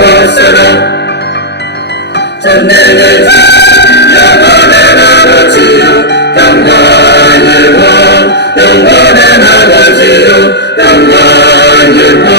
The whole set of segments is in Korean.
것으로 전능을 영원한 아버지요 영원의 왕 영원한 아버지요 영원의 왕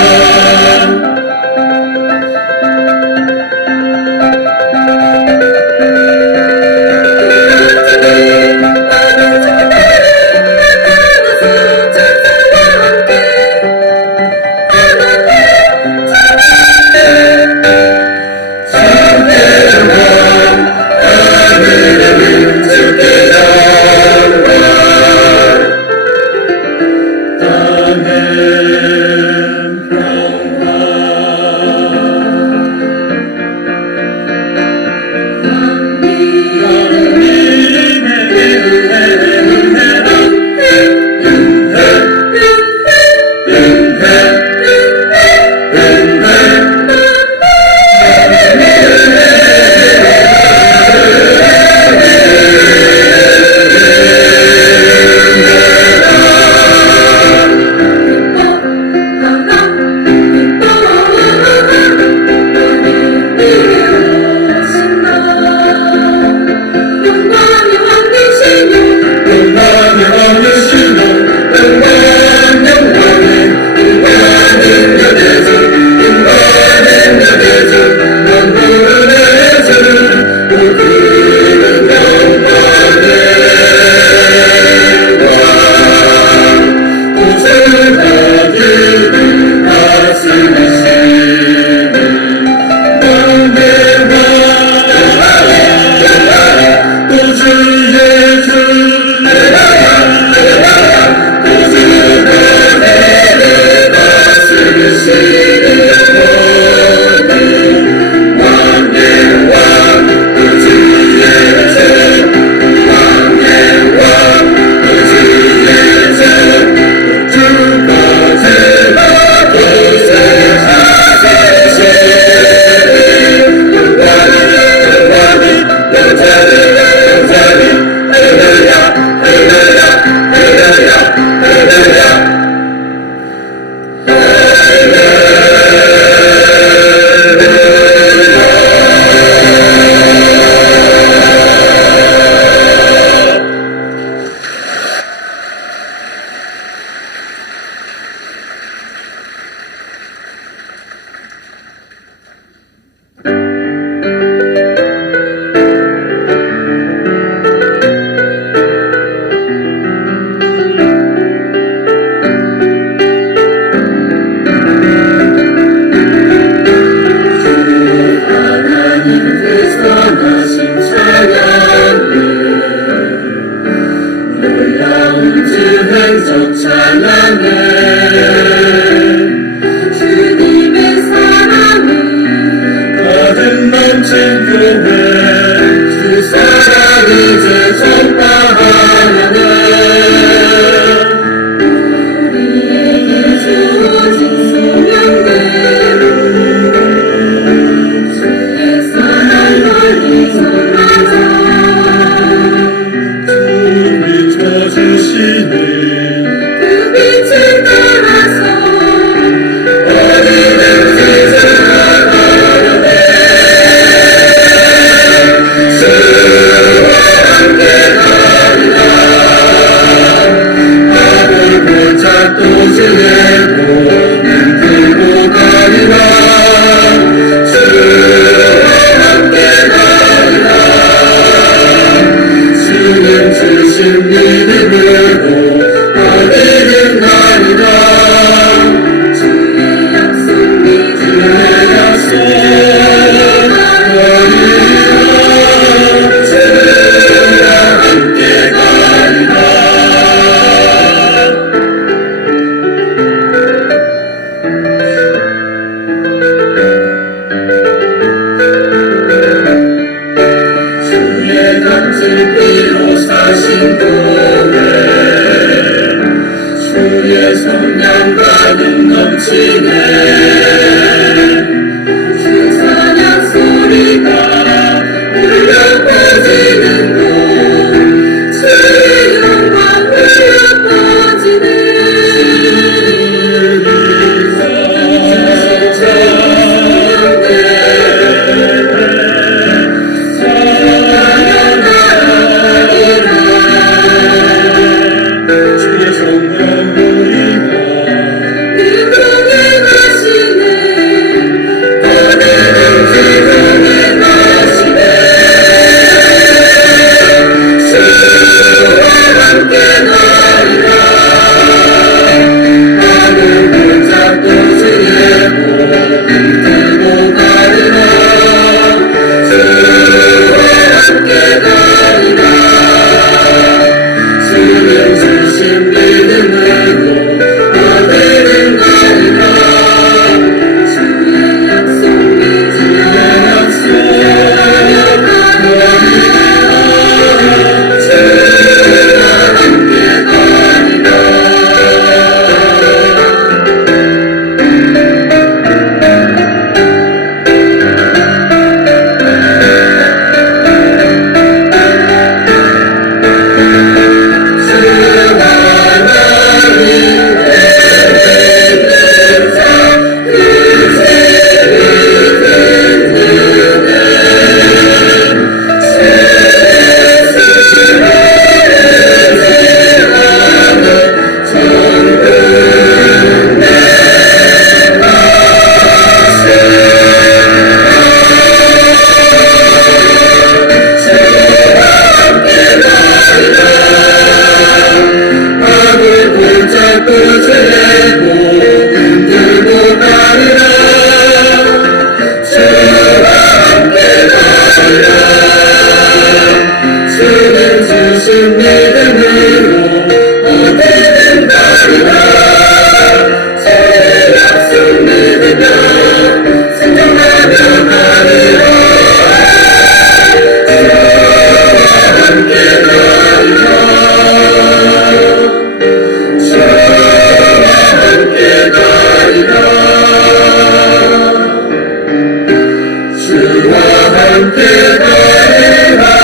함께 가리라.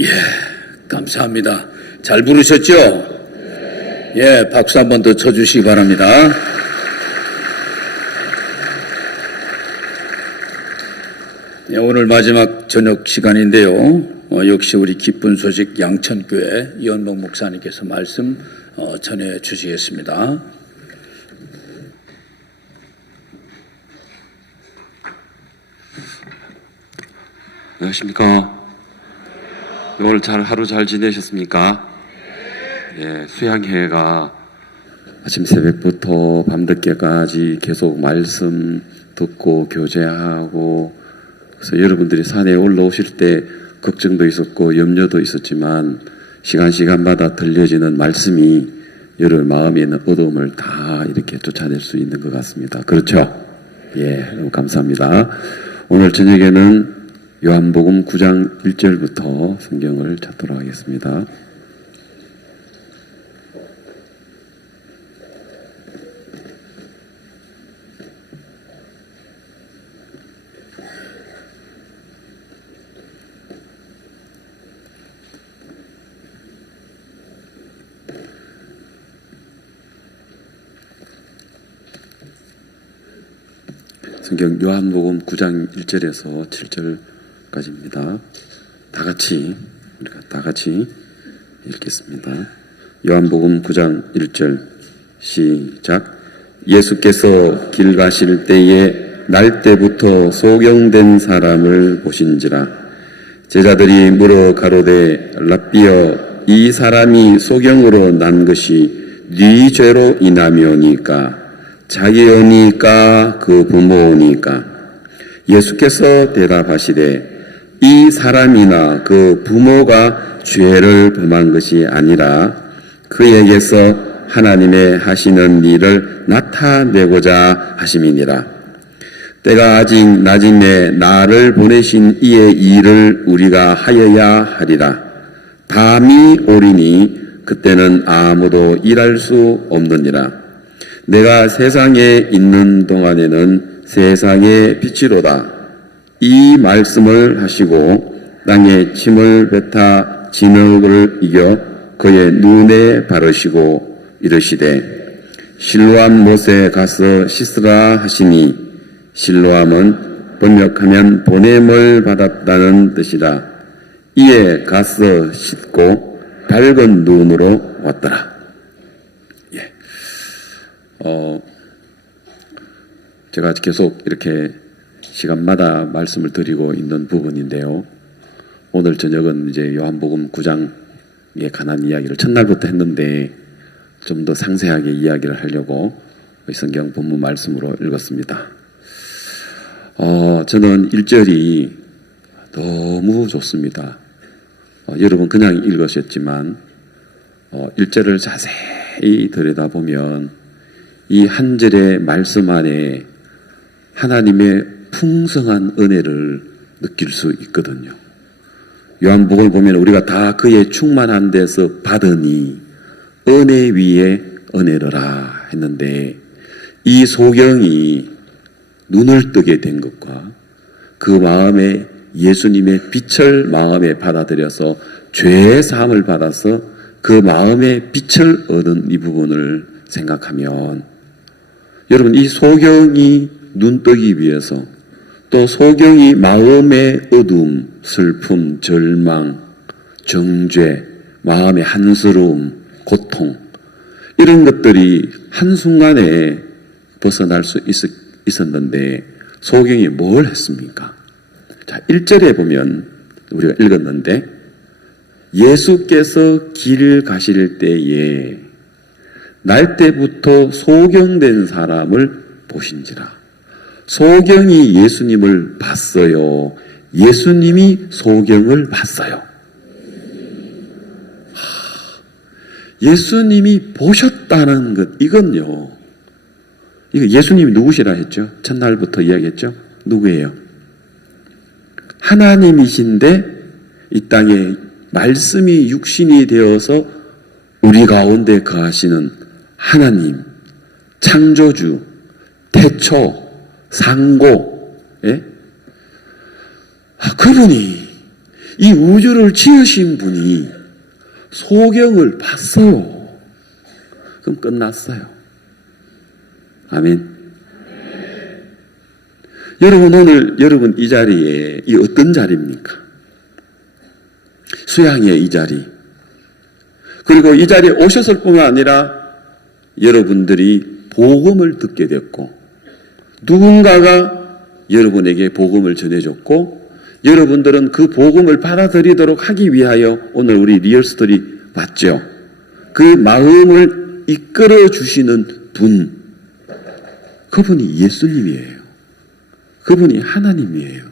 예, 감사합니다. 잘 부르셨죠? 예, 박수 한 번 더 쳐주시기 바랍니다. 예, 오늘 마지막 저녁 시간인데요. 역시 우리 기쁜 소식 양천교회 이원복 목사님께서 말씀 전해 주시겠습니다. 안녕하십니까? 오늘 하루 잘 지내셨습니까? 예, 수양회가 아침 새벽부터 밤늦게까지 계속 말씀 듣고 교제하고, 그래서 여러분들이 산에 올라오실 때 걱정도 있었고 염려도 있었지만 시간마다 들려지는 말씀이 여러분 마음에 있는 어두움을 다 이렇게 쫓아낼 수 있는 것 같습니다. 그렇죠? 예, 너무 감사합니다. 오늘 저녁에는 요한복음 9장 1절부터 성경을 찾도록 하겠습니다. 성경 요한복음 9장 1절에서 7절까지입니다. 우리가 다 같이 읽겠습니다. 요한복음 9장 1절 시작. 예수께서 길 가실 때에 날 때부터 소경된 사람을 보신지라. 제자들이 물어 가로되 랍비여, 이 사람이 소경으로 난 것이 네 죄로 인함이오니까? 자기오니까 그 부모오니까? 예수께서 대답하시되 이 사람이나 그 부모가 죄를 범한 것이 아니라 그에게서 하나님의 하시는 일을 나타내고자 하심이니라. 때가 아직 낮임에 나를 보내신 이의 일을 우리가 하여야 하리라. 밤이 오리니 그때는 아무도 일할 수 없느니라. 내가 세상에 있는 동안에는 세상의 빛이로다. 이 말씀을 하시고 땅에 침을 뱉어 진흙을 이겨 그의 눈에 바르시고 이르시되 실로암 못에 가서 씻으라 하시니, 실로암은 번역하면 보냄을 받았다는 뜻이라. 이에 가서 씻고 밝은 눈으로 왔더라. 예. 제가 계속 이렇게 시간마다 말씀을 드리고 있는 부분인데요. 오늘 저녁은 이제 요한복음 9장에 관한 이야기를 첫날부터 했는데 좀 더 상세하게 이야기를 하려고 성경 본문 말씀으로 읽었습니다. 저는 1절이 너무 좋습니다. 여러분 그냥 읽으셨지만 1절을 자세히 들여다보면 이 한 절의 말씀 안에 하나님의 풍성한 은혜를 느낄 수 있거든요. 요한복음을 보면 우리가 다 그의 충만한 데서 받으니 은혜 위에 은혜로라 했는데, 이 소경이 눈을 뜨게 된 것과 그 마음에 예수님의 빛을 마음에 받아들여서 죄의 사함을 받아서 그 마음의 빛을 얻은 이 부분을 생각하면, 여러분 이 소경이 눈 뜨기 위해서, 또 소경이 마음의 어둠, 슬픔, 절망, 정죄, 마음의 한스러움, 고통, 이런 것들이 한순간에 벗어날 수 있었는데 소경이 뭘 했습니까? 자, 1절에 보면 우리가 읽었는데, 예수께서 길 가실 때에 날 때부터 소경된 사람을 보신지라. 소경이 예수님을 봤어요? 예수님이 소경을 봤어요? 예수님이 보셨다는 것, 이건요. 이거 예수님이 누구시라 했죠? 첫날부터 이야기했죠? 누구예요? 하나님이신데 이 땅에 말씀이 육신이 되어서 우리 가운데 거하시는 하나님, 창조주, 태초, 상고, 예? 그분이, 이 우주를 지으신 분이 소경을 봤어요. 그럼 끝났어요. 아멘. 여러분, 오늘 여러분 이 자리에 이 어떤 자리입니까? 수양의 이 자리. 그리고 이 자리에 오셨을 뿐만 아니라 여러분들이 복음을 듣게 됐고, 누군가가 여러분에게 복음을 전해줬고, 여러분들은 그 복음을 받아들이도록 하기 위하여 오늘 우리 리얼스토리 봤죠. 그 마음을 이끌어 주시는 분, 그분이 예수님이에요. 그분이 하나님이에요.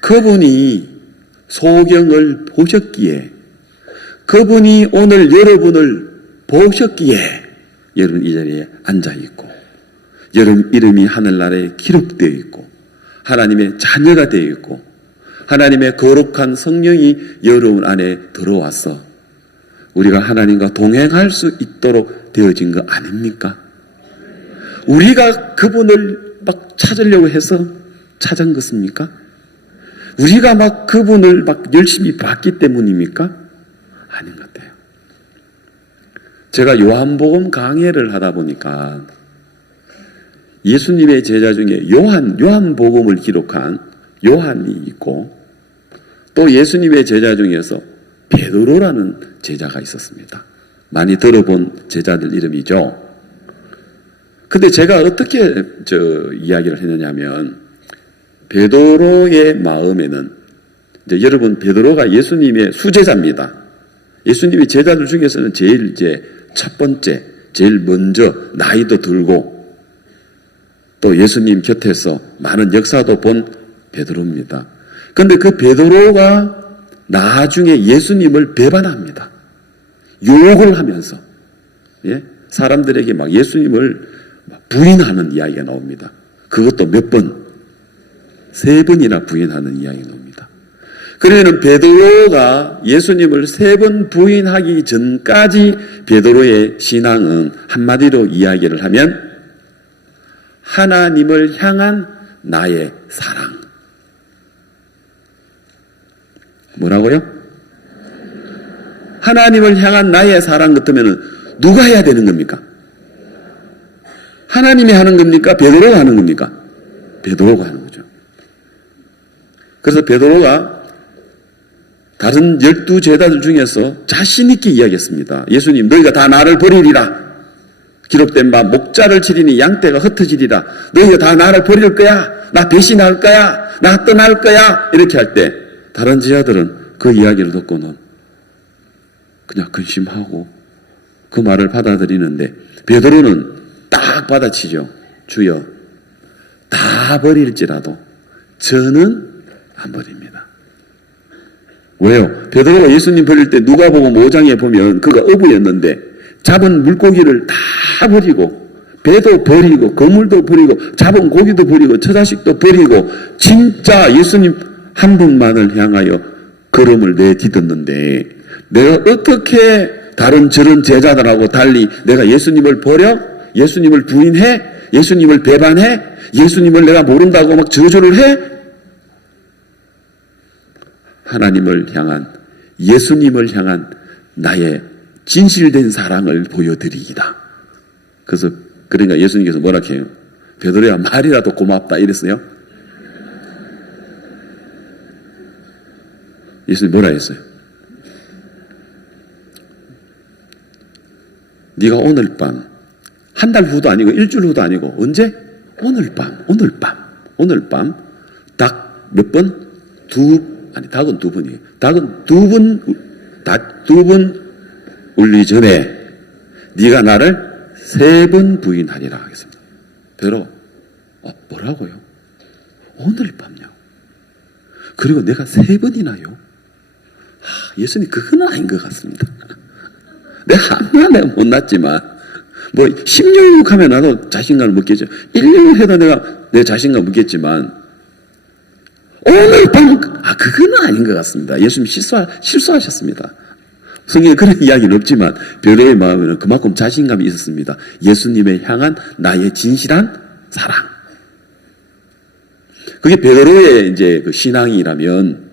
그분이 소경을 보셨기에, 그분이 오늘 여러분을 보셨기에 여러분 이 자리에 앉아있고, 여러분 이름이 하늘나라에 기록되어 있고, 하나님의 자녀가 되어 있고, 하나님의 거룩한 성령이 여러분 안에 들어와서 우리가 하나님과 동행할 수 있도록 되어진 거 아닙니까? 우리가 그분을 막 찾으려고 해서 찾은 것입니까? 우리가 막 그분을 막 열심히 봤기 때문입니까? 아닌 것 같아요. 제가 요한복음 강해를 하다 보니까 예수님의 제자 중에 요한복음을 기록한 요한이 있고, 또 예수님의 제자 중에서 베드로라는 제자가 있었습니다. 많이 들어본 제자들 이름이죠. 근데 제가 어떻게 이야기를 했느냐면, 베드로의 마음에는, 이제 여러분 베드로가 예수님의 수제자입니다. 예수님의 제자들 중에서는 제일 첫 번째, 제일 먼저 나이도 들고 또 예수님 곁에서 많은 역사도 본 베드로입니다. 그런데 그 베드로가 나중에 예수님을 배반합니다. 욕을 하면서, 예? 사람들에게 막 예수님을 부인하는 이야기가 나옵니다. 그것도 몇 번, 3번이나 부인하는 이야기가 나옵니다. 그러면 베드로가 예수님을 3번 부인하기 전까지 베드로의 신앙은 한마디로 이야기를 하면 하나님을 향한 나의 사랑. 뭐라고요? 하나님을 향한 나의 사랑 같으면 누가 해야 되는 겁니까? 하나님이 하는 겁니까? 베드로가 하는 겁니까? 베드로가 하는 거죠. 그래서 베드로가 다른 12제자들 중에서 자신 있게 이야기했습니다. 예수님, 너희가 다 나를 버리리라. 기록된 바 목자를 치리니 양떼가 흩어지리라. 너희가 다 나를 버릴 거야. 나 배신할 거야. 나 떠날 거야. 이렇게 할 때 다른 제자들은 그 이야기를 듣고는 그냥 근심하고 그 말을 받아들이는데, 베드로는 딱 받아치죠. 주여, 다 버릴지라도 저는 안 버립니다. 왜요? 베드로가 예수님 버릴 때 누가복음 5장에 보면 그가 어부였는데 잡은 물고기를 다 버리고, 배도 버리고, 거물도 버리고, 잡은 고기도 버리고, 처자식도 버리고, 진짜 예수님 한 분만을 향하여 걸음을 내딛었는데, 내가 어떻게 다른 저런 제자들하고 달리 내가 예수님을 버려? 예수님을 부인해? 예수님을 배반해? 예수님을 내가 모른다고 막 저주를 해? 하나님을 향한, 예수님을 향한 나의 진실된 사랑을 보여드리기다. 그래서 그러니까 예수님께서 뭐라 해요? 베드로야, 말이라도 고맙다 이랬어요. 예수님 뭐라 했어요? 네가 오늘 밤, 한 달 후도 아니고 일주일 후도 아니고 언제? 오늘 밤 닭 몇 번? 닭은 2번이에요. 닭은 2번 울리 전에 네가 나를 3번 부인하리라 하겠습니다. 베드로, 뭐라고요? 오늘 밤요. 그리고 내가 3번이나요? 예수님, 그건 아닌 것 같습니다. 내가 못났지만, 뭐, 10년 하면 나도 자신감을 먹겠죠. 1년 해도 내가 내 자신감 먹겠지만, 오늘 밤, 그거는 아닌 것 같습니다. 예수님 실수하셨습니다. 성경에 그런 이야기는 없지만, 베드로의 마음에는 그만큼 자신감이 있었습니다. 예수님에 향한 나의 진실한 사랑. 그게 베드로의 이제 그 신앙이라면,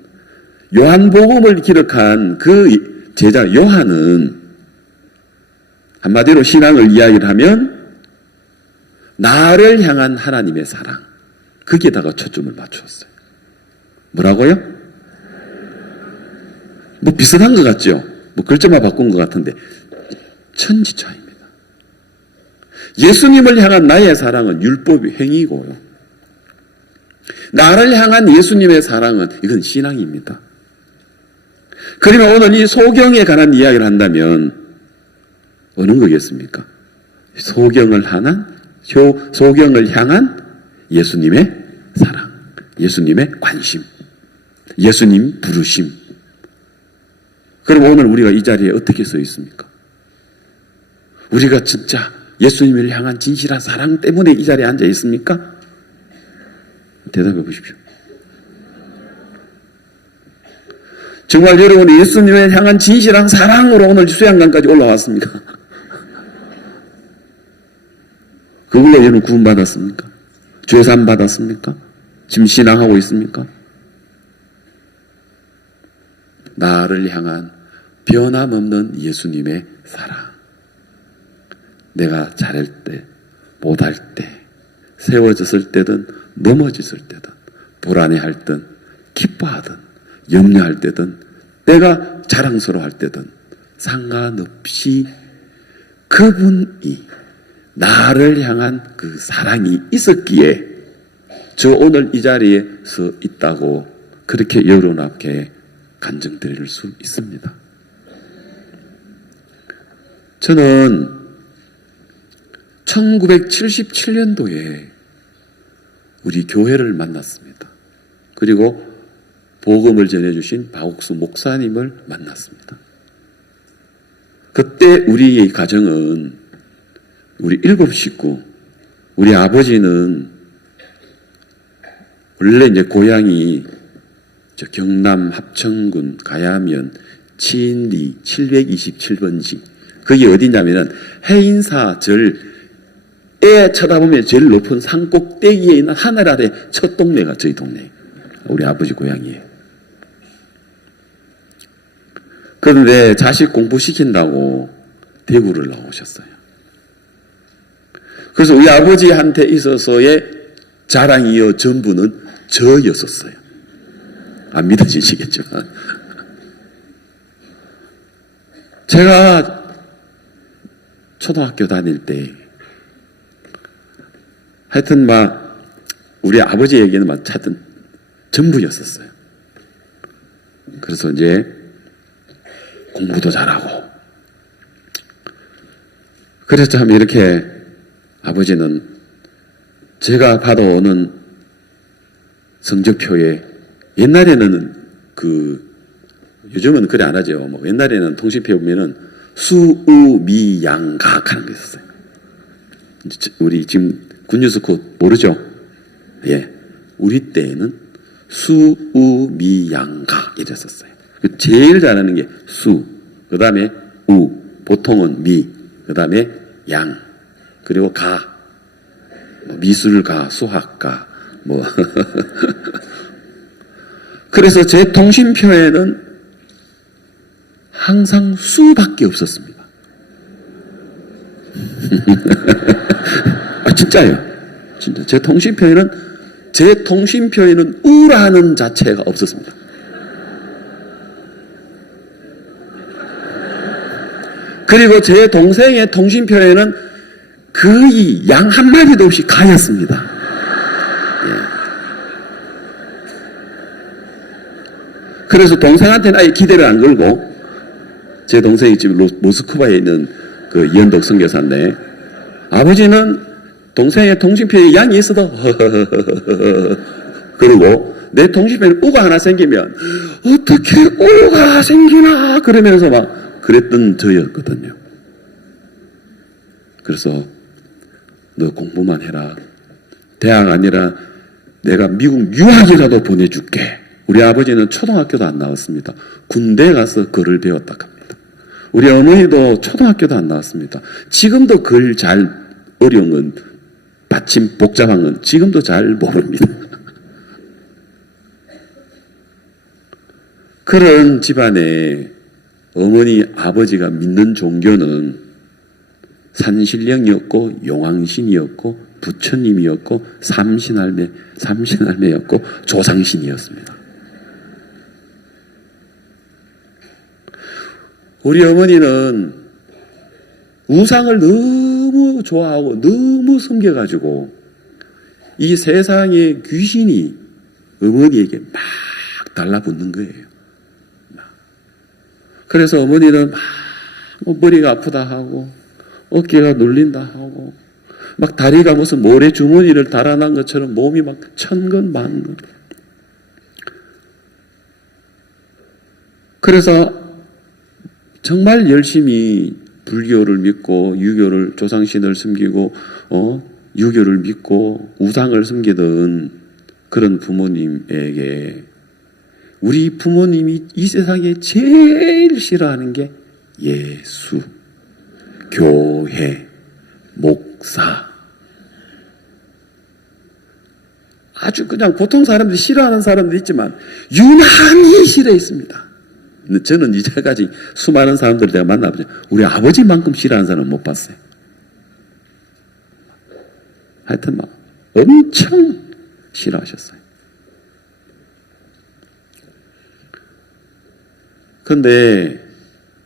요한복음을 기록한 그 제자 요한은 한마디로 신앙을 이야기를 하면 나를 향한 하나님의 사랑, 거기에다가 초점을 맞추었어요. 뭐라고요? 뭐 비슷한 것 같죠? 뭐 글자만 바꾼 것 같은데 천지차이입니다. 예수님을 향한 나의 사랑은 율법의 행위고요. 나를 향한 예수님의 사랑은 이건 신앙입니다. 그러면 오늘 이 소경에 관한 이야기를 한다면 어느 거겠습니까? 소경을 향한 예수님의 사랑, 예수님의 관심, 예수님 부르심. 그럼 오늘 우리가 이 자리에 어떻게 서 있습니까? 우리가 진짜 예수님을 향한 진실한 사랑 때문에 이 자리에 앉아 있습니까? 대답해 보십시오. 정말 여러분이 예수님을 향한 진실한 사랑으로 오늘 수양강까지 올라왔습니까? 그걸로 여러분 구원받았습니까? 죄산 받았습니까? 지금 신앙하고 있습니까? 나를 향한 변함없는 예수님의 사랑. 내가 잘할 때, 못할 때, 세워졌을 때든 넘어졌을 때든, 불안해할 땐, 기뻐하든, 염려할 때든, 내가 자랑스러워할 때든 상관없이 그분이 나를 향한 그 사랑이 있었기에 저 오늘 이 자리에 서 있다고 그렇게 여러분 앞에 간증드릴 수 있습니다. 저는 1977년도에 우리 교회를 만났습니다. 그리고 복음을 전해주신 박옥수 목사님을 만났습니다. 그때 우리의 가정은 우리 7 식구, 우리 아버지는 원래 이제 고향이 경남 합천군 가야면 치인리 727번지. 그게 어디냐면은 해인사 절에 쳐다보면 제일 높은 산 꼭대기에 있는 하늘 아래 첫 동네가 저희 동네. 우리 아버지 고향이에요. 그런데 자식 공부시킨다고 대구를 나오셨어요. 그래서 우리 아버지한테 있어서의 자랑이요 전부는 저였었어요. 안 믿어지시겠지만. 제가 초등학교 다닐 때 하여튼 우리 아버지에게는 하여튼 전부였었어요. 그래서 이제 공부도 잘하고. 그래서 참 이렇게 아버지는 제가 받아오는 성적표에 옛날에는 요즘은 그래 안 하죠. 옛날에는 통신표에 보면은 수우미양각 하는 게 있었어요. 우리 지금 군뉴스코 모르죠? 예. 우리 때에는 수우미양각 이랬었어요. 제일 잘하는 게 수, 그 다음에 우, 보통은 미, 그 다음에 양, 그리고 가, 미술가, 수학가, 그래서 제 통신표에는 항상 수밖에 없었습니다. 진짜예요. 진짜. 제 통신표에는 우라는 자체가 없었습니다. 그리고 제 동생의 통신표에는 거의 양 한 마리도 없이 가였습니다. 예. 그래서 동생한테는 아예 기대를 안 걸고, 제 동생이 지금 모스크바에 있는 그 이현덕 선교사인데, 아버지는 동생의 통신표에 양이 있어도 그리고 내 통신표에 우가 하나 생기면 어떻게 우가 생기나 그러면서 막 그랬던 저였거든요. 그래서 너 공부만 해라. 대학 아니라 내가 미국 유학이라도 보내줄게. 우리 아버지는 초등학교도 안 나왔습니다. 군대 가서 글을 배웠다 합니다. 우리 어머니도 초등학교도 안 나왔습니다. 지금도 글 잘 어려운 건 받침 복잡한 건 지금도 잘 모릅니다. 그런 집안에 어머니 아버지가 믿는 종교는 산신령이었고 용왕신이었고 부처님이었고 삼신할매였고 조상신이었습니다. 우리 어머니는 우상을 너무 좋아하고 너무 섬겨가지고 이 세상의 귀신이 어머니에게 막 달라붙는 거예요. 그래서 어머니는 막 머리가 아프다 하고 어깨가 눌린다 하고 막 다리가 무슨 모래 주머니를 달아난 것처럼 몸이 막 천근만근. 그래서 정말 열심히 불교를 믿고 유교를 조상신을 섬기고 유교를 믿고 우상을 섬기던 그런 부모님에게 우리 부모님이 이 세상에 제일 싫어하는 게 예수, 교회, 목사. 아주 그냥 보통 사람들이 싫어하는 사람도 있지만 유난히 싫어했습니다. 저는 이제까지 수많은 사람들을 내가 만나보죠. 우리 아버지만큼 싫어하는 사람은 못 봤어요. 하여튼 막 엄청 싫어하셨어요. 그런데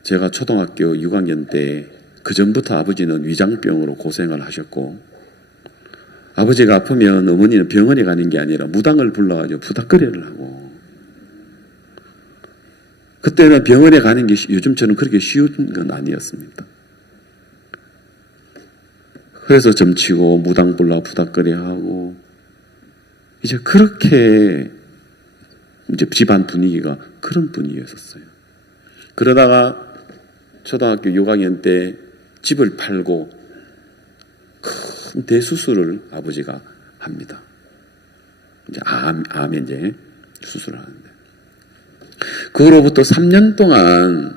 제가 초등학교 6학년 때 그전부터 아버지는 위장병으로 고생을 하셨고 아버지가 아프면 어머니는 병원에 가는 게 아니라 무당을 불러가지고 부닥거리를 하고 그때는 병원에 가는 게 요즘처럼 그렇게 쉬운 건 아니었습니다. 그래서 점치고 무당 불러 부닥거리하고 이제 그렇게 이제 집안 분위기가 그런 분위기였었어요. 그러다가 초등학교 6학년 때 집을 팔고 큰 대수술을 아버지가 합니다. 이제 암에 이제 수술을 하는데 그로부터 3년 동안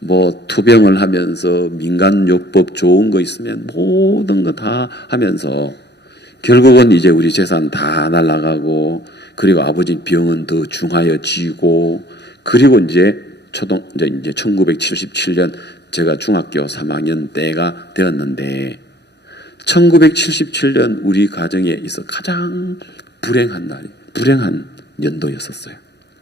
뭐 투병을 하면서 민간요법 좋은 거 있으면 모든 거 다 하면서 결국은 이제 우리 재산 다 날아가고 그리고 아버지 병은 더 중하여지고 그리고 이제 1977년 제가 중학교 3학년 때가 되었는데 1977년 우리 가정에 있어 가장 불행한 연도였었어요.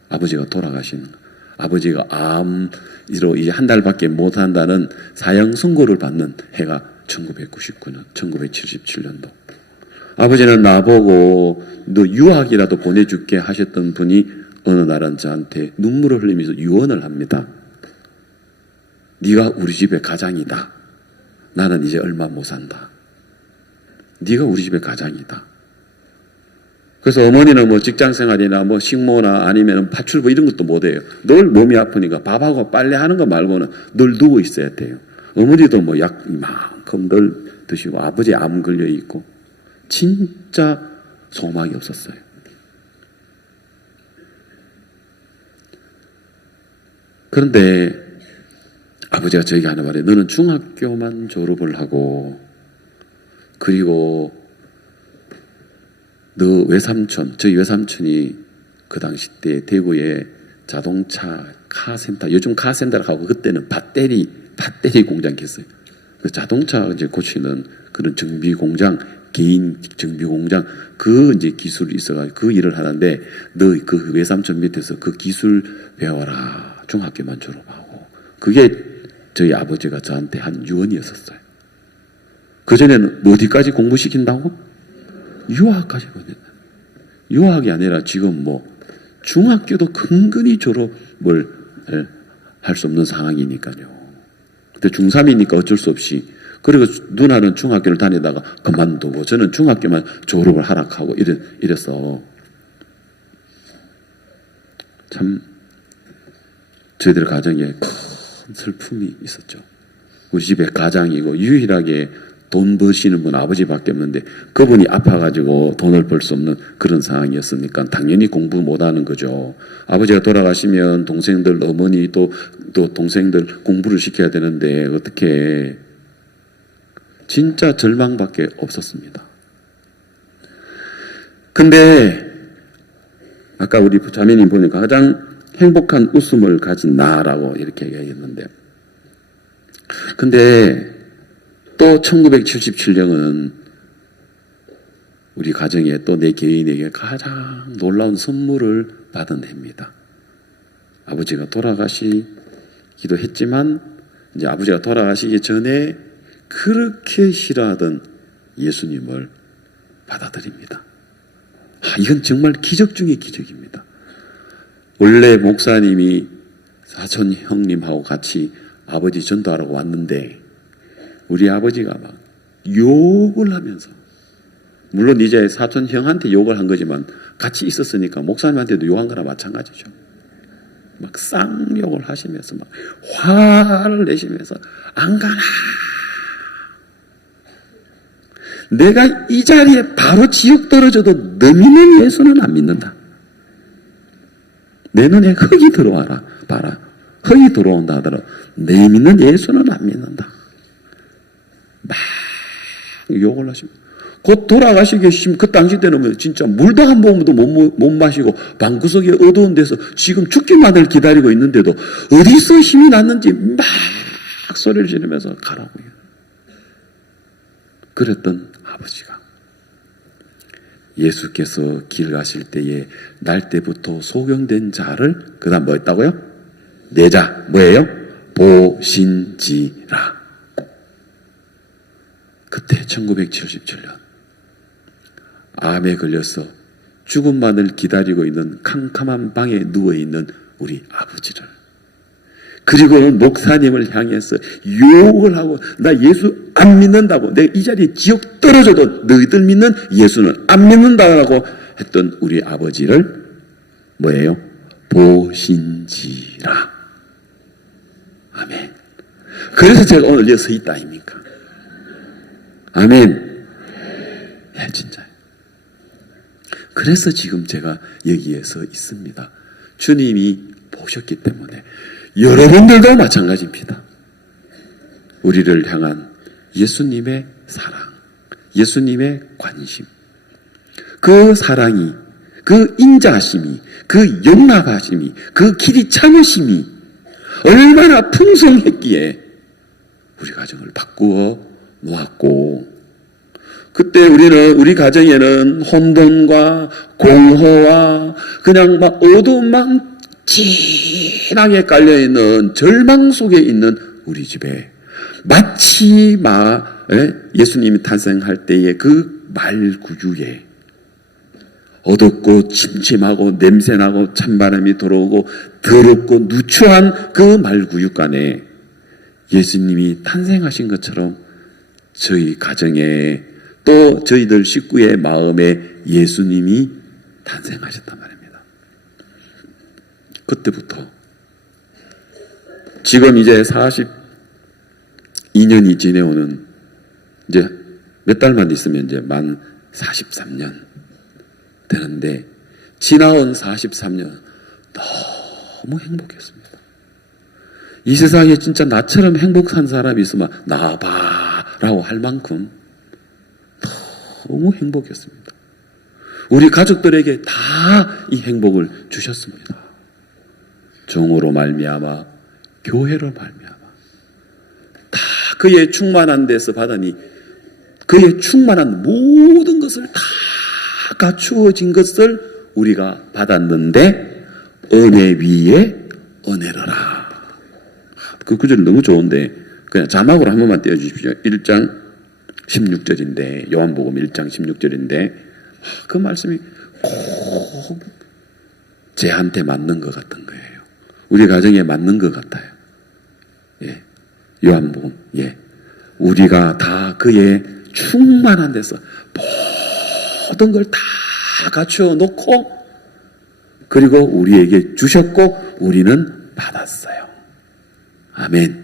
아버지가 돌아가시는 거. 아버지가 암으로 이제 한 달밖에 못 한다는 사형 선고를 받는 해가 1999년, 1977년도. 아버지는 나보고 너 유학이라도 보내줄게 하셨던 분이 어느 날은 저한테 눈물을 흘리면서 유언을 합니다. 네가 우리 집의 가장이다. 나는 이제 얼마 못 산다. 네가 우리 집의 가장이다. 그래서 어머니는 뭐 직장생활이나 뭐 식모나 아니면 파출부 이런 것도 못해요. 늘 몸이 아프니까 밥하고 빨래하는 거 말고는 늘 누워 있어야 돼요. 어머니도 뭐 약 이만큼 늘 드시고 아버지 암 걸려 있고 진짜 소망이 없었어요. 그런데 아버지가 저에게 하는 말에 너는 중학교만 졸업을 하고 그리고 너 외삼촌, 저희 외삼촌이 그 당시 때 대구에 자동차 카센터, 요즘 카센터라고 하고 그때는 밧데리 공장 했어요. 그 자동차 이제 고치는 그런 정비 공장, 개인 정비 공장 그 이제 기술이 있어가지고 그 일을 하는데 너 그 외삼촌 밑에서 그 기술 배워라. 중학교만 졸업하고 그게 저희 아버지가 저한테 한 유언이었었어요. 그 전에는 어디까지 공부시킨다고? 유학까지 보냈다. 유학이 아니라 지금 뭐 중학교도 근근히 졸업을 할 수 없는 상황이니까요. 근데 중3이니까 어쩔 수 없이 그리고 누나는 중학교를 다니다가 그만두고 저는 중학교만 졸업을 하락하고 이래서 참 저희들 가정에 큰 슬픔이 있었죠. 우리 집의 가장이고 유일하게 돈 버시는 분 아버지밖에 없는데 그분이 아파가지고 돈을 벌 수 없는 그런 상황이었으니까 당연히 공부 못하는 거죠. 아버지가 돌아가시면 동생들, 어머니 또 동생들 공부를 시켜야 되는데 어떻게 진짜 절망밖에 없었습니다. 근데 아까 우리 자매님 보니까 가장 행복한 웃음을 가진 나라고 이렇게 얘기했는데 근데 또 1977년은 우리 가정에 또 내 개인에게 가장 놀라운 선물을 받은 해입니다. 아버지가 돌아가시기도 했지만 이제 아버지가 돌아가시기 전에 그렇게 싫어하던 예수님을 받아들입니다. 이건 정말 기적 중의 기적입니다. 원래 목사님이 사촌 형님하고 같이 아버지 전도하러 왔는데 우리 아버지가 막 욕을 하면서 물론 이제 사촌 형한테 욕을 한 거지만 같이 있었으니까 목사님한테도 욕한 거나 마찬가지죠. 막 쌍욕을 하시면서 막 화를 내시면서 안 가나 내가 이 자리에 바로 지옥 떨어져도 너 믿는 예수는 안 믿는다. 내 눈에 흙이 들어와라 봐라 흙이 들어온다 하더라도 내 믿는 예수는 안 믿는다. 막 욕을 하시고 곧 돌아가시기 그 당시 때는 진짜 물도 한 모금도 못 마시고 방구석에 어두운 데서 지금 죽기만을 기다리고 있는데도 어디서 힘이 났는지 막 소리를 지르면서 가라고요. 그랬던 아버지가 예수께서 길 가실 때에 날 때부터 소경된 자를 그 다음 뭐 했다고요? 네 자 뭐예요? 보신지라. 그때 1977년 암에 걸려서 죽음만을 기다리고 있는 캄캄한 방에 누워있는 우리 아버지를 그리고는 목사님을 향해서 욕을 하고 나 예수 안 믿는다고 내가 이 자리에 지옥 떨어져도 너희들 믿는 예수는 안 믿는다라고 했던 우리 아버지를 뭐예요? 보신지라. 아멘. 그래서 제가 오늘 여기 서 있다 아닙니까? 아멘. 예, 진짜요. 그래서 지금 제가 여기에 서 있습니다. 주님이 보셨기 때문에 여러분들도 마찬가지입니다. 우리를 향한 예수님의 사랑, 예수님의 관심, 그 사랑이, 그 인자하심이, 그 용납하심이, 그 길이 참으심이 얼마나 풍성했기에 우리 가정을 바꾸어 놓았고 그때 우리 가정에는 혼돈과 공허와 그냥 막 어두움만 진하게 깔려있는 절망 속에 있는 우리 집에 마치 예수님이 탄생할 때의 그 말구유에 어둡고 침침하고 냄새나고 찬바람이 들어오고 더럽고 누추한 그 말구유간에 예수님이 탄생하신 것처럼 저희 가정에 또 저희들 식구의 마음에 예수님이 탄생하셨단 말입니다. 그때부터 지금 이제 42년이 지내오는 이제 몇 달만 있으면 이제 만 43년 되는데 지나온 43년 너무 행복했습니다. 이 세상에 진짜 나처럼 행복한 사람이 있으면 나와봐라고 할 만큼 너무 행복했습니다. 우리 가족들에게 다 이 행복을 주셨습니다. 종으로 말미암아 교회로 말미암아 다 그의 충만한 데서 받으니 그의 충만한 모든 것을 다 갖추어진 것을 우리가 받았는데 은혜 위에 은혜로라. 그 구절이 너무 좋은데 그냥 자막으로 한 번만 띄워주십시오. 1장 16절인데 요한복음 1장 16절인데 그 말씀이 꼭 제한테 맞는 것 같은 거예요. 우리 가정에 맞는 것 같아요. 예. 요한복음 우리가 다 그의 충만한 데서 모든 걸 다 갖추어 놓고 그리고 우리에게 주셨고 우리는 받았어요. 아멘.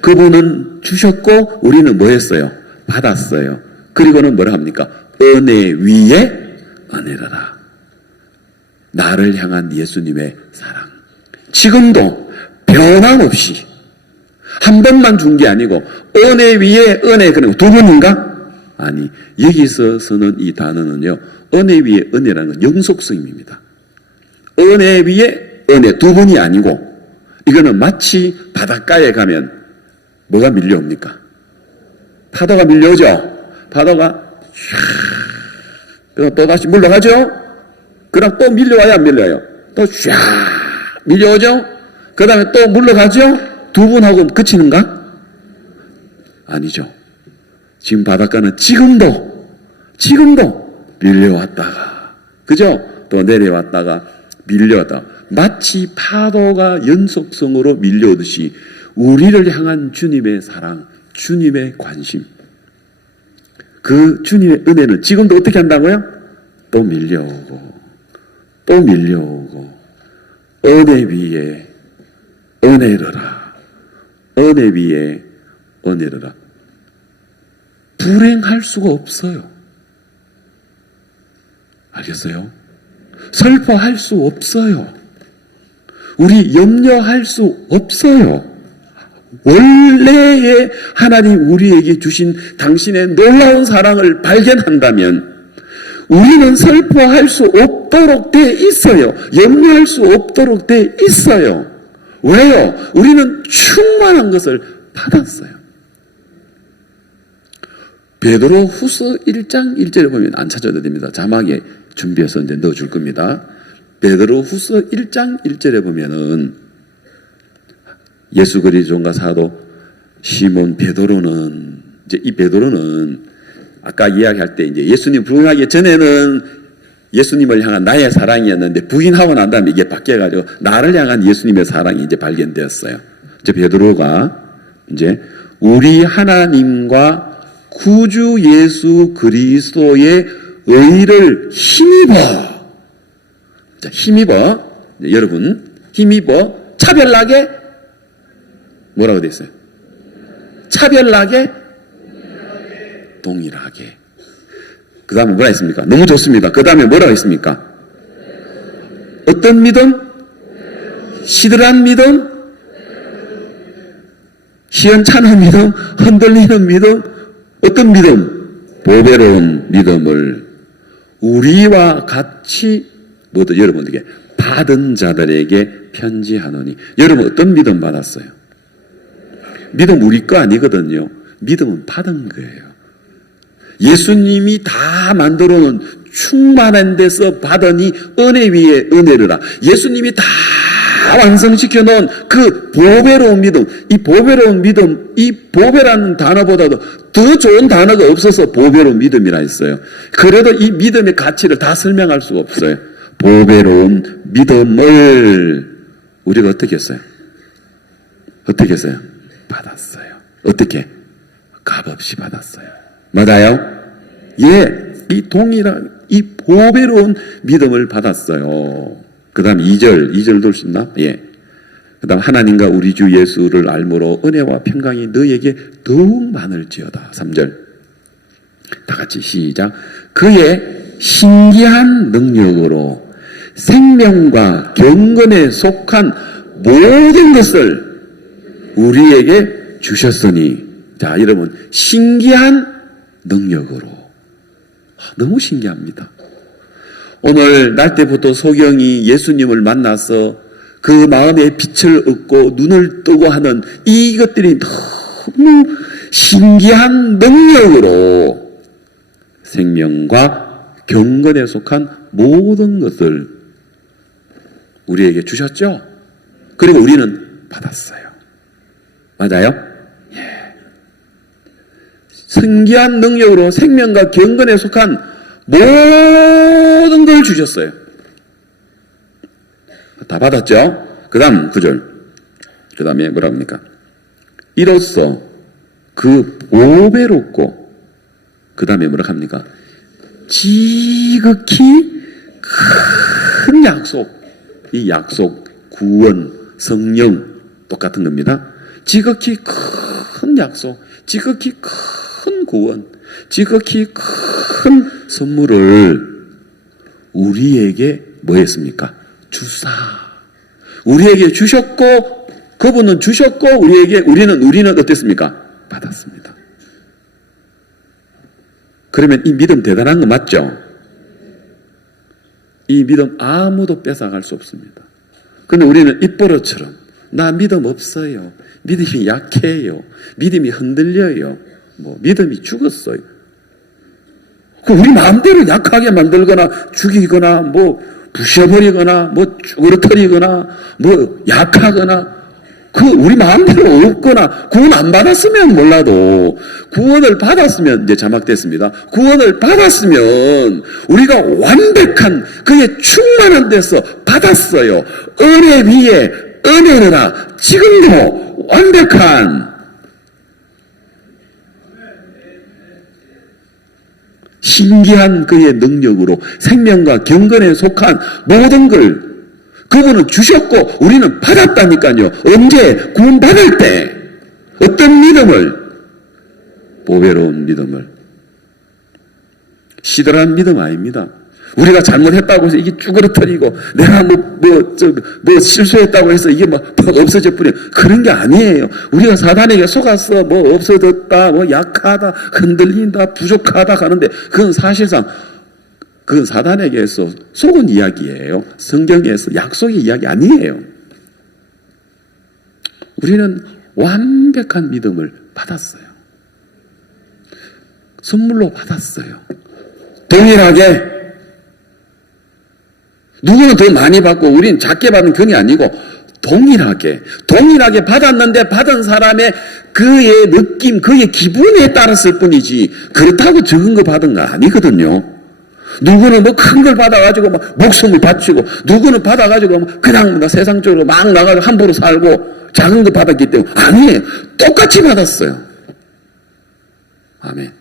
그분은 주셨고 우리는 뭐 했어요? 받았어요. 그리고는 뭐라 합니까? 은혜 위에 은혜라. 나를 향한 예수님의 사랑. 지금도 변함없이 한 번만 준 게 아니고 은혜 위에 은혜, 그리고 두 번인가? 아니, 여기서 쓰는 이 단어는요, 은혜 위에 은혜라는 건 영속성입니다. 은혜 위에 은혜 두 번이 아니고, 이거는 마치 바닷가에 가면 뭐가 밀려옵니까? 파도가 밀려오죠? 파도가 또 다시 물러가죠? 그럼 또 밀려와야 안 밀려요? 또 쫙 밀려오죠? 그 다음에 또 물러가죠? 두 번 하고 그치는가? 아니죠. 지금 바닷가는 지금도 밀려왔다가, 그죠? 또 내려왔다가 밀려왔다가, 마치 파도가 연속성으로 밀려오듯이 우리를 향한 주님의 사랑, 주님의 관심, 그 주님의 은혜는 지금도 어떻게 한다고요? 또 밀려오고 또 밀려오고, 은혜 위에 은혜로라, 은혜 위에 은혜로라. 불행할 수가 없어요. 알겠어요? 슬퍼할 수 없어요. 우리 염려할 수 없어요. 원래의 하나님 우리에게 주신 당신의 놀라운 사랑을 발견한다면 우리는 슬퍼할 수 없도록 돼 있어요. 염려할 수 없도록 돼 있어요. 왜요? 우리는 충만한 것을 받았어요. 베드로 후서 1장 1절에 보면 안 찾아도 됩니다. 자막에 준비해서 이제 넣어줄 겁니다. 베드로 후서 1장 1절에 보면은 예수 그리스도인가 사도 시몬 베드로는, 이제 이 베드로는 아까 이야기할 때 이제 예수님 부인하기 전에는 예수님을 향한 나의 사랑이었는데 부인하고 난 다음에 이게 바뀌어가지고 나를 향한 예수님의 사랑이 이제 발견되었어요. 이제 베드로가 이제 우리 하나님과 구주 예수 그리스도의 의를 힘입어, 자, 힘입어, 여러분 힘입어 차별나게 뭐라고 돼 있어요? 차별나게 동일하게. 그 다음에 뭐라 했습니까? 너무 좋습니다. 그 다음에 뭐라고 했습니까? 어떤 믿음? 시들한 믿음? 시원찮은 믿음? 흔들리는 믿음? 어떤 믿음? 보배로운 믿음을 우리와 같이 모두 여러분에게 받은 자들에게 편지하노니. 여러분 어떤 믿음 받았어요? 믿음 우리 거 아니거든요. 믿음은 받은 거예요. 예수님이 다 만들어 놓은 충만한 데서 받으니 은혜 위에 은혜르라. 예수님이 다 완성시켜 놓은 그 보배로운 믿음, 이 보배로운 믿음, 이 보배라는 단어보다도 더 좋은 단어가 없어서 보배로운 믿음이라 했어요. 그래도 이 믿음의 가치를 다 설명할 수가 없어요. 보배로운 믿음을 우리가 어떻게 했어요? 어떻게 했어요? 받았어요. 어떻게? 값없이 받았어요. 맞아요? 예, 이 동일한 이 보배로운 믿음을 받았어요. 그 다음 2절 돌 수 있나? 예. 그 다음 하나님과 우리 주 예수를 알므로 은혜와 평강이 너에게 더욱 많을지어다. 3절 다 같이 시작. 그의 신기한 능력으로 생명과 경건에 속한 모든 것을 우리에게 주셨으니. 자, 여러분 신기한 능력으로. 너무 신기합니다. 오늘 날 때부터 소경이 예수님을 만나서 그 마음의 빛을 얻고 눈을 뜨고 하는 이것들이 너무 신기한 능력으로 생명과 경건에 속한 모든 것을 우리에게 주셨죠. 그리고 우리는 받았어요. 맞아요? 예. 신기한 능력으로 생명과 경건에 속한 모든 걸 주셨어요. 다 받았죠? 그 다음 9절. 그 다음에 뭐라 합니까? 이로써 그 보배롭고, 그 다음에 뭐라 합니까? 지극히 큰 약속. 이 약속, 구원, 성령 똑같은 겁니다. 지극히 큰 약속, 지극히 큰 구원, 지극히 큰 선물을 우리에게 뭐 했습니까? 주사. 우리에게 주셨고, 그분은 주셨고, 우리는 어땠습니까? 받았습니다. 그러면 이 믿음 대단한 거 맞죠? 이 믿음 아무도 뺏어갈 수 없습니다. 근데 우리는 입버릇처럼 나 믿음 없어요. 믿음이 약해요. 믿음이 흔들려요. 믿음이 죽었어요. 우리 마음대로 약하게 만들거나 죽이거나 부셔버리거나 쭈그러뜨리거나 약하거나 우리 마음대로 없거나 구원 안 받았으면 몰라도 구원을 받았으면 이제 자막됐습니다. 구원을 받았으면 우리가 완벽한 그의 충만한 데서 받았어요. 은혜 위에 은혜라 지금도 완벽한 신기한 그의 능력으로 생명과 경건에 속한 모든 걸 그분은 주셨고 우리는 받았다니까요. 언제? 구원받을 때. 어떤 믿음을? 보배로운 믿음을. 시들한 믿음 아닙니다. 우리가 잘못했다고 해서 이게 쭈그러뜨리고 내가 실수했다고 해서 이게 없어져 버려. 그런 게 아니에요. 우리가 사단에게 속았어. 없어졌다. 약하다. 흔들린다. 부족하다 하는데 그건 사실상 그건 사단에게서 속은 이야기예요. 성경에서 약속의 이야기 아니에요. 우리는 완벽한 믿음을 받았어요. 선물로 받았어요. 동일하게 누구는 더 많이 받고 우리는 작게 받은 그게 아니고 동일하게 받았는데 받은 사람의 그의 느낌, 그의 기분에 따랐을 뿐이지 그렇다고 적은 거 받은 거 아니거든요. 누구는 큰 걸 받아가지고 목숨을 바치고 누구는 받아가지고 그냥 세상적으로 막 나가서 함부로 살고 작은 거 받았기 때문에 아니에요. 똑같이 받았어요. 아멘.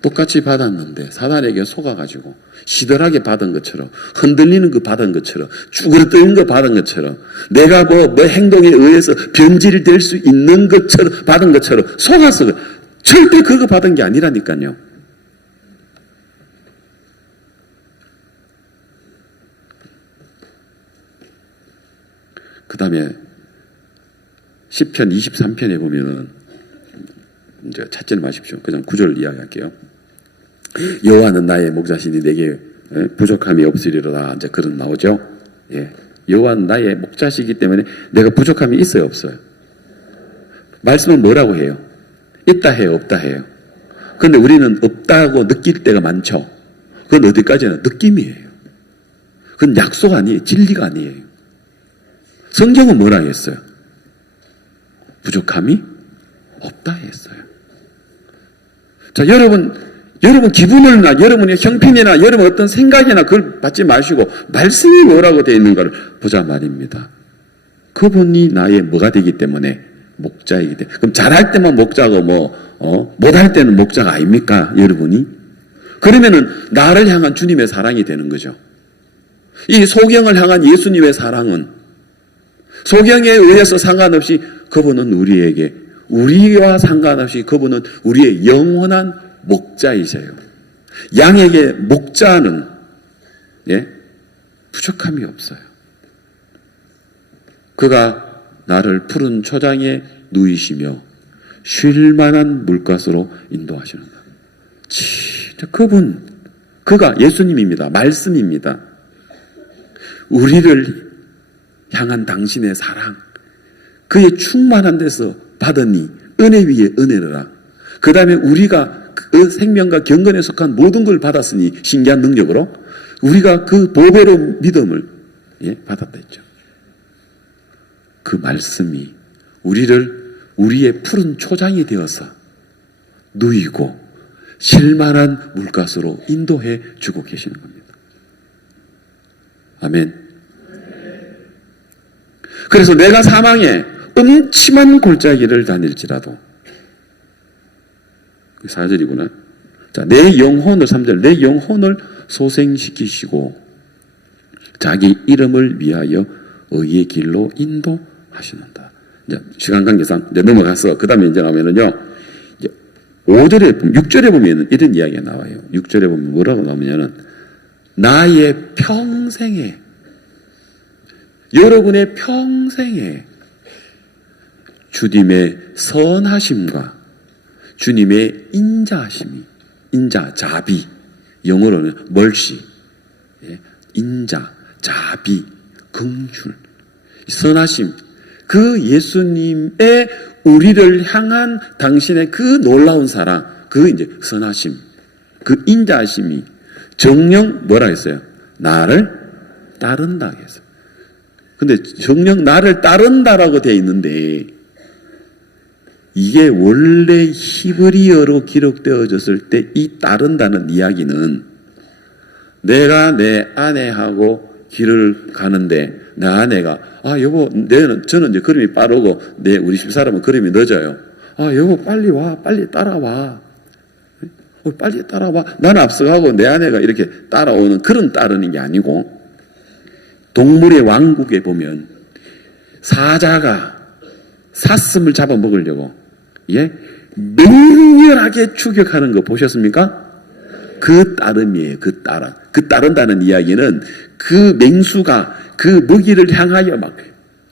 똑같이 받았는데 사단에게 속아가지고 시들하게 받은 것처럼 흔들리는 거 받은 것처럼 쭈그러뜨리는 거 받은 것처럼 내가 행동에 의해서 변질될 수 있는 것처럼 받은 것처럼 속아서 절대 그거 받은 게 아니라니까요. 그 다음에 시편 23편에 보면은 이제 찾지는 마십시오. 그냥 9절 이야기할게요. 여호와는 나의 목자시니 내게 부족함이 없으리로다. 이제 그런 나오죠. 예. 여호와는 나의 목자시기 때문에 내가 부족함이 있어요, 없어요? 말씀은 뭐라고 해요? 있다 해요, 없다 해요? 그런데 우리는 없다고 느낄 때가 많죠. 그건 어디까지나 느낌이에요. 그건 약속 아니에요. 진리가 아니에요. 성경은 뭐라 했어요? 부족함이 없다 했어요. 자, 여러분 기분을 여러분의 형편이나 여러분 어떤 생각이나 그걸 받지 마시고 말씀이 뭐라고 되어 있는가를 보자 말입니다. 그분이 나의 뭐가 되기 때문에 목자이기 때문에. 그럼 잘할 때만 목자고 못할 때는 목자가 아닙니까? 여러분이? 그러면은 나를 향한 주님의 사랑이 되는 거죠. 이 소경을 향한 예수님의 사랑은 소경에 의해서 상관없이 그분은 우리와 상관없이 그분은 우리의 영원한 목자이세요. 양에게 목자는 부족함이 없어요. 그가 나를 푸른 초장에 누이시며 쉴 만한 물가스로 인도하시는다. 진짜 그가 예수님입니다. 말씀입니다. 우리를 향한 당신의 사랑, 그의 충만한 데서 받으니 은혜 위에 은혜라. 그 다음에 우리가 그 생명과 경건에 속한 모든 걸 받았으니 신기한 능력으로 우리가 그 보배로운 믿음을 받았다 했죠. 그 말씀이 우리의 푸른 초장이 되어서 누이고 쉴만한 물가스로 인도해 주고 계시는 겁니다. 아멘. 그래서 내가 사망에 음침한 골짜기를 다닐지라도 4절이구나. 자, 내 영혼을 3절 내 영혼을 소생시키시고 자기 이름을 위하여 의의 길로 하시는다. 이제 시간 관계상 이제 넘어가서 그 다음에 이제 가면은요, 6절에 보면은 이런 이야기가 나와요. 6절에 보면 뭐라고 나오냐면은, 나의 평생에, 여러분의 평생에 주님의 선하심과 주님의 인자하심이, 인자, 자비, 영어로는 멀시, 인자, 자비, 긍휼, 선하심, 그 예수님의 우리를 향한 당신의 그 놀라운 사랑, 그 이제 선하심, 그 인자하심이 정녕 뭐라 했어요? 나를 따른다 했어요. 근데 정녕 나를 따른다라고 되어 있는데, 이게 원래 히브리어로 기록되어졌을 때 이 따른다는 이야기는, 내가 내 아내하고 길을 가는데 내 아내가 여보, 저는 이제 걸음이 빠르고 우리 집사람은 걸음이 늦어요. 여보, 빨리 와, 빨리 따라와, 빨리 따라와. 나는 앞서가고 내 아내가 이렇게 따라오는 그런 따르는 게 아니고, 동물의 왕국에 보면 사자가 사슴을 잡아먹으려고 맹렬하게 추격하는 거 보셨습니까? 그 따름이에요. 그 따름. 그 따른다는 이야기는 그 맹수가 그 먹이를 향하여 막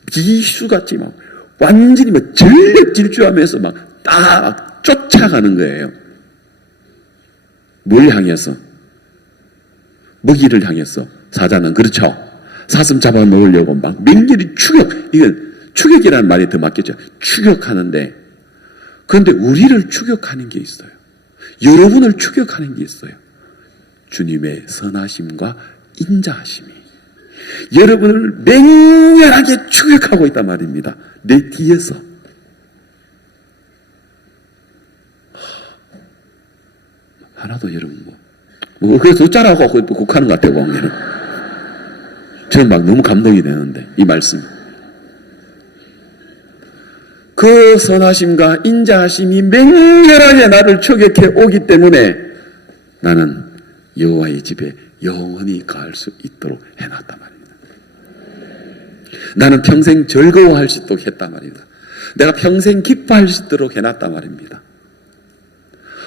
비수같이 막 완전히 막 전력 질주하면서 막 딱 쫓아가는 거예요. 뭘 향해서? 먹이를 향해서. 사자는 그렇죠. 사슴 잡아먹으려고 막 맹렬히 추격. 이건 추격이라는 말이 더 맞겠죠. 추격하는데, 그런데 우리를 추격하는 게 있어요. 여러분을 추격하는 게 있어요. 주님의 선하심과 인자하심이 여러분을 맹렬하게 추격하고 있단 말입니다. 내 뒤에서. 하나도 여러분 그래서 어쩌라고 곡하는 것 같아요. 보면 저는 막 너무 감동이 되는데, 이 말씀. 그 선하심과 인자하심이 맹렬하게 나를 추격해 오기 때문에 나는 여호와의 집에 영원히 갈 수 있도록 해놨단 말입니다. 나는 평생 즐거워할 수 있도록 했단 말입니다. 내가 평생 기뻐할 수 있도록 해놨단 말입니다.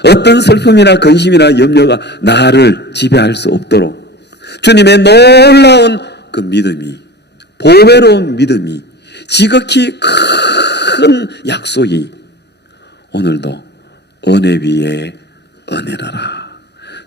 어떤 슬픔이나 근심이나 염려가 나를 지배할 수 없도록 주님의 놀라운 그 믿음이, 보배로운 믿음이, 지극히 큰 약속이 오늘도 은혜 위에 은혜라라.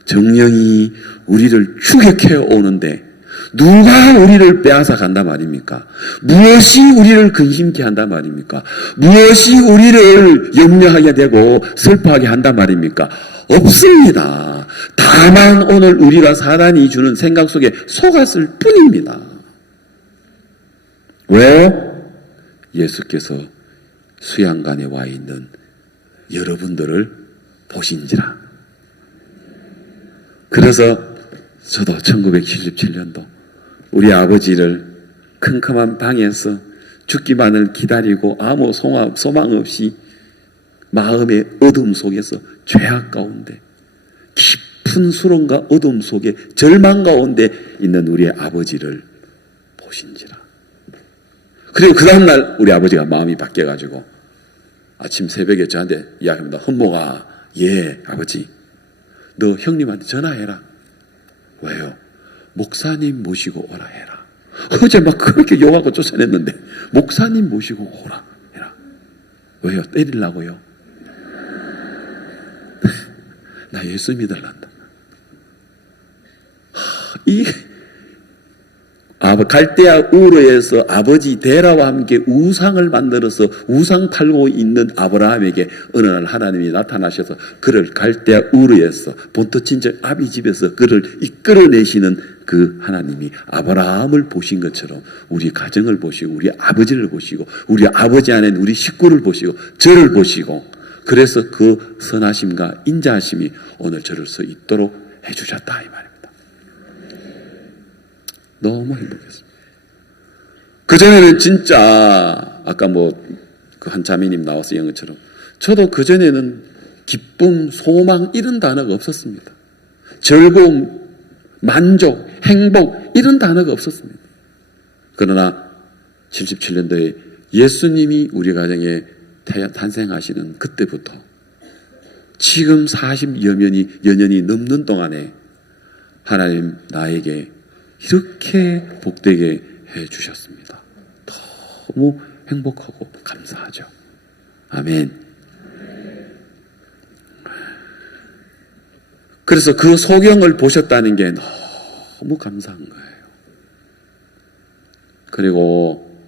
정령이 우리를 추격해 오는데 누가 우리를 빼앗아 간단 말입니까? 무엇이 우리를 근심케 한단 말입니까? 무엇이 우리를 염려하게 되고 슬퍼하게 한단 말입니까? 없습니다. 다만 오늘 우리가 사단이 주는 생각 속에 속았을 뿐입니다. 왜요? 예수께서 수양관에 와 있는 여러분들을 보신지라. 그래서 저도 1977년도 우리 아버지를 컴컴한 방에서 죽기만을 기다리고 아무 소망 없이 마음의 어둠 속에서 죄악 가운데 깊은 수렁과 어둠 속에 절망 가운데 있는 우리의 아버지를 보신지라. 그리고 그 다음날 우리 아버지가 마음이 바뀌어가지고 아침 새벽에 저한테 이야기합니다. 헌모가, 예 아버지, 너 형님한테 전화해라. 왜요? 목사님 모시고 오라 해라. 어제 막 그렇게 욕하고 쫓아냈는데 목사님 모시고 오라 해라. 왜요? 때리려고요? 나 예수 믿으란다. 이 갈대아 우르에서 아버지 데라와 함께 우상을 만들어서 우상 팔고 있는 아브라함에게 어느 날 하나님이 나타나셔서 그를 갈대아 우르에서 본토 친척 아비 집에서 그를 이끌어내시는 그 하나님이 아브라함을 보신 것처럼 우리 가정을 보시고 우리 아버지를 보시고 우리 아버지 안에 우리 식구를 보시고 저를 보시고, 그래서 그 선하심과 인자하심이 오늘 저를 서 있도록 해주셨다 이 말입니다. 너무 행복했습니다. 그전에는 진짜 아까 그 한 자매님 나와서 얘기한 것처럼 저도 그전에는 기쁨, 소망 이런 단어가 없었습니다. 즐거움, 만족, 행복 이런 단어가 없었습니다. 그러나 77년도에 예수님이 우리 가정에 탄생하시는 그때부터 지금 40여 년이 넘는 동안에 하나님 나에게 이렇게 복되게 해 주셨습니다. 너무 행복하고 감사하죠. 아멘. 그래서 그 소경을 보셨다는 게 너무 감사한 거예요. 그리고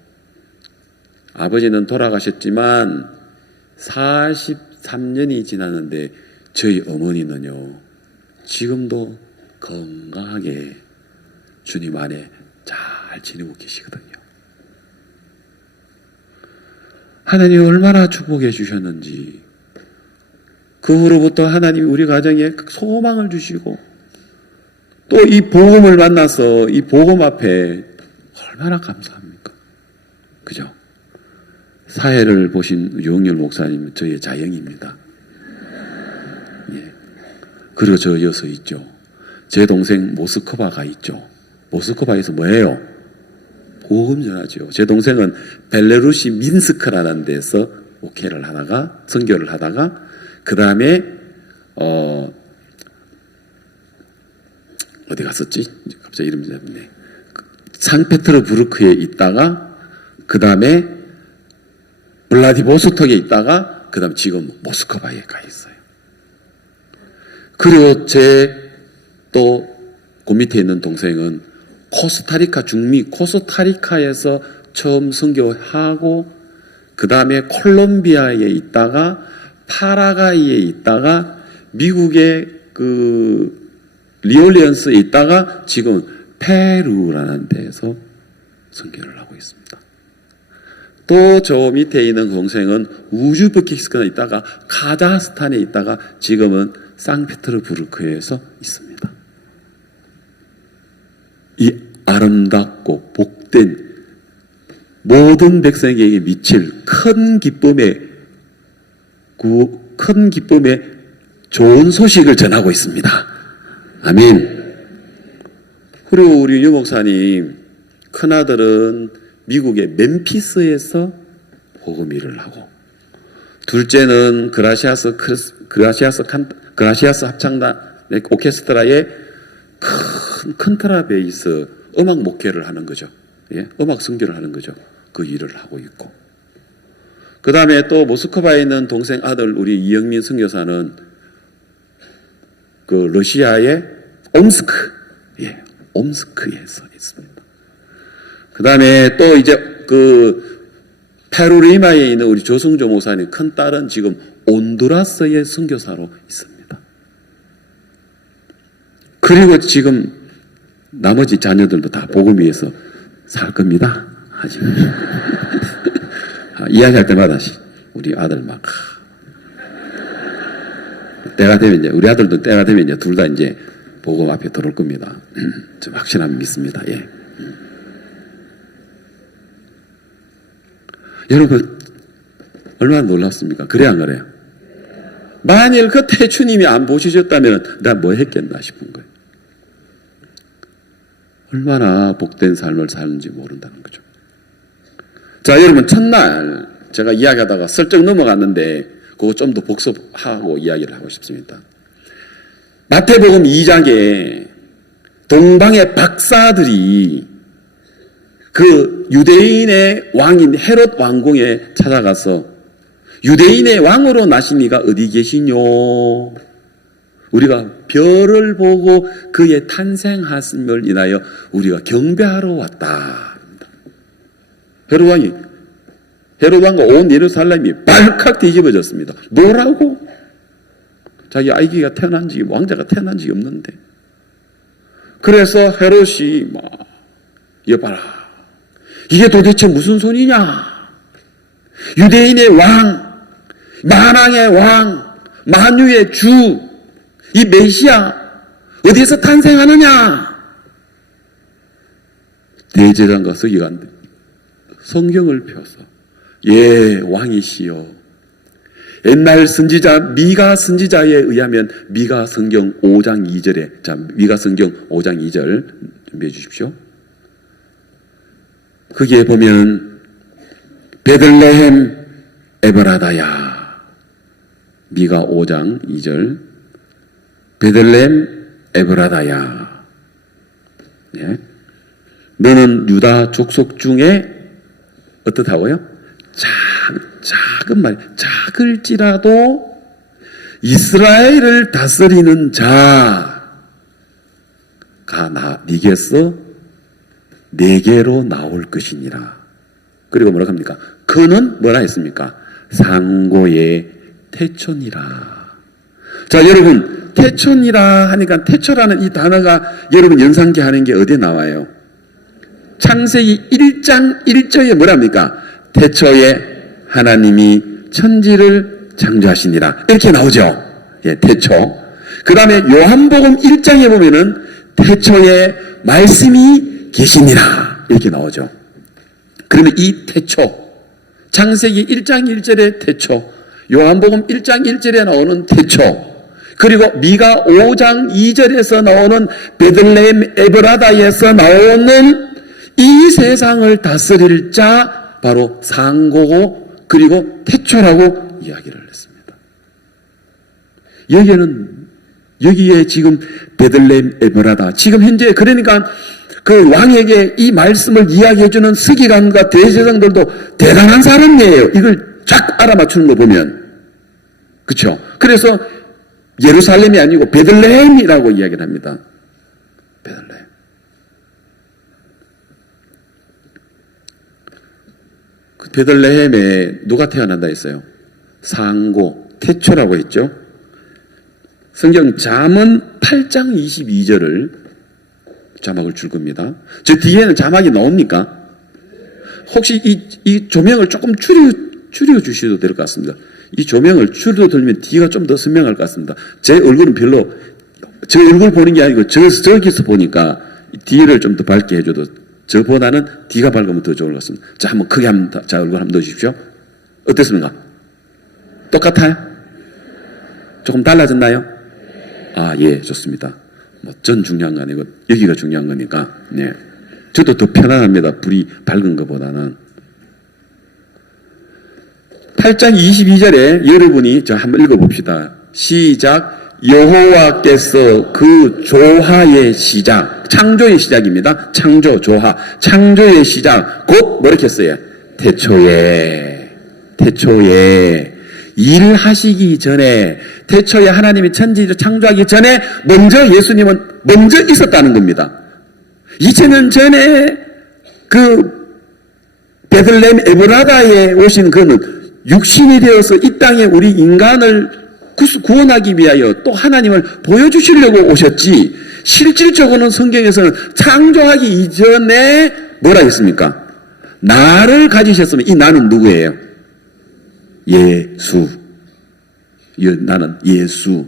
아버지는 돌아가셨지만 43년이 지났는데 저희 어머니는요, 지금도 건강하게 주님 안에 잘 지내고 계시거든요. 하나님이 얼마나 축복해 주셨는지, 그 후로부터 하나님이 우리 가정에 소망을 주시고, 또 이 복음을 만나서 이 복음 앞에 얼마나 감사합니까? 그죠? 사회를 보신 유영열 목사님 저의 자영입니다. 예. 그리고 저 여서 있죠. 제 동생 모스크바가 있죠. 모스크바에서 뭐예요? 복음 전하죠. 제 동생은 벨라루시 민스크라는 데서 목회를 하다가 선교를 하다가 그 다음에 어디 갔었지? 갑자기 이름이 잡네. 상페테르부르크에 있다가 그 다음에 블라디보스톡에 있다가 그 다음 지금 모스크바에 가 있어요. 그리고 제 또 그 밑에 있는 동생은 코스타리카 중미 코스타리카에서 처음 선교하고 그 다음에 콜롬비아에 있다가 파라과이에 있다가 미국의 그 리올리언스에 있다가 지금 페루라는 데에서 선교를 하고 있습니다. 또 저 밑에 있는 동생은 우즈베키스탄에 있다가 카자흐스탄에 있다가 지금은 상페테르부르크에서 있습니다. 이 아름답고 복된 모든 백성에게 미칠 큰 기쁨의 좋은 소식을 전하고 있습니다. 아멘. 그리고 우리 유 목사님 큰아들은 미국의 멤피스에서 복음 일을 하고, 둘째는 그라시아스 합창단 오케스트라의 큰 컨트라베이스 음악 목회를 하는 거죠. 예? 음악 선교를 하는 거죠. 그 일을 하고 있고, 그 다음에 또 모스크바에 있는 동생 아들 우리 이영민 선교사는 그 러시아의 옴스크, 예, 옴스크에서 있습니다. 그 다음에 또 이제 그 페루리마에 있는 우리 조승조 목사님 큰 딸은 지금 온두라스의 선교사로 있습니다. 그리고 지금 나머지 자녀들도 다 복음 위해서 살 겁니다. 아직 이야기할 때마다 우리 아들 막 때가 되면 이제 우리 아들도 때가 되면 이제 둘 다 이제 복음 앞에 들어올 겁니다. 좀 확신하면 믿습니다. 예. 여러분 얼마나 놀랍습니까? 그래 안 그래요? 만일 그때 주님이 안 보시셨다면 나 뭐 했겠나 싶은 거예요. 얼마나 복된 삶을 사는지 모른다는 거죠. 자, 여러분 첫날 제가 이야기하다가 슬쩍 넘어갔는데 그거 좀 더 복습하고 이야기를 하고 싶습니다. 마태복음 2장에 동방의 박사들이 그 유대인의 왕인 헤롯 왕궁에 찾아가서 유대인의 왕으로 나신 이가 어디 계시뇨? 우리가 별을 보고 그의 탄생하심을 인하여 우리가 경배하러 왔다. 헤롯 왕과 온 예루살렘이 발칵 뒤집어졌습니다. 뭐라고? 자기 아기가 태어난 적이, 왕자가 태어난 적이 없는데. 그래서 헤롯이 막 여봐라, 이게 도대체 무슨 소리냐? 유대인의 왕, 만왕의 왕, 만유의 주, 이 메시아 어디에서 탄생하느냐? 대제사장과 서기관들 성경을 펴서 예 왕이시여, 옛날 선지자 미가 선지자에 의하면 미가 성경 5장 2절에 자 미가 성경 5장 2절 준비해 주십시오. 거기에 보면 베들레헴 에브라다야. 미가 5장 2절. 베들레헴 에브라다야. 예. 너는 유다 족속 중에 어떻다고요? 작은 말, 작을지라도 이스라엘을 다스리는 자가 네게서 네게로 나올 것이니라. 그리고 뭐라고 합니까? 그는 뭐라 했습니까? 상고의 태촌이라. 자, 여러분, 태촌이라 하니까 태초라는 이 단어가 여러분 연상케 하는 게 어디에 나와요? 창세기 1장 1절에 뭐랍니까? 태초에 하나님이 천지를 창조하시니라. 이렇게 나오죠. 예, 태초. 그 다음에 요한복음 1장에 보면은 태초에 말씀이 계시니라. 이렇게 나오죠. 그러면 이 태초, 창세기 1장 1절의 태초, 요한복음 1장 1절에 나오는 태초, 그리고 미가 5장 2절에서 나오는 베들레헴 에브라다에서 나오는 이 세상을 다스릴 자 바로 상고고 그리고 태초라고 이야기를 했습니다. 여기에 지금 베들레헴 에브라다, 지금 현재 그러니까 그 왕에게 이 말씀을 이야기해주는 서기관과 대제사장들도 대단한 사람이에요. 이걸 쫙 알아맞추는 거 보면. 그렇죠? 그래서 예루살렘이 아니고 베들레헴이라고 이야기를 합니다. 베들레헴. 그 베들레헴에 누가 태어난다 했어요? 상고, 태초라고 했죠. 성경 잠언 8장 22절을 자막을 줄 겁니다. 저 뒤에는 자막이 나옵니까? 혹시 이 조명을 조금 줄여 주셔도 될 것 같습니다. 이 조명을 줄여들면 뒤가 좀 더 선명할 것 같습니다. 제 얼굴은 별로, 제 얼굴 보는 게 아니고 저기서 보니까 뒤를 좀 더 밝게 해줘도 저보다는 뒤가 밝으면 더 좋을 것 같습니다. 자, 한번 크게 한번, 자, 얼굴 한번 넣어주십시오. 어땠습니까? 똑같아요? 조금 달라졌나요? 아, 예, 좋습니다. 뭐, 전 중요한 거 아니고, 여기가 중요한 거니까, 네. 저도 더 편안합니다. 불이 밝은 것보다는. 8장 22절에 여러분이, 자, 한번 읽어봅시다. 시작. 여호와께서 그 조화의 시작, 창조의 시작입니다. 창조, 조화. 창조의 시작, 곧 뭐렇게 했어요? 태초에 일하시기 전에, 태초에 하나님이 천지를 창조하기 전에 먼저 예수님은 먼저 있었다는 겁니다. 2000년 전에 그 베들레헴 에브라다에 오신 그는 육신이 되어서 이 땅에 우리 인간을 구원하기 위하여 또 하나님을 보여주시려고 오셨지, 실질적으로는 성경에서는 창조하기 이전에 뭐라 했습니까? 나를 가지셨으면, 이 나는 누구예요? 예수. 나는 예수,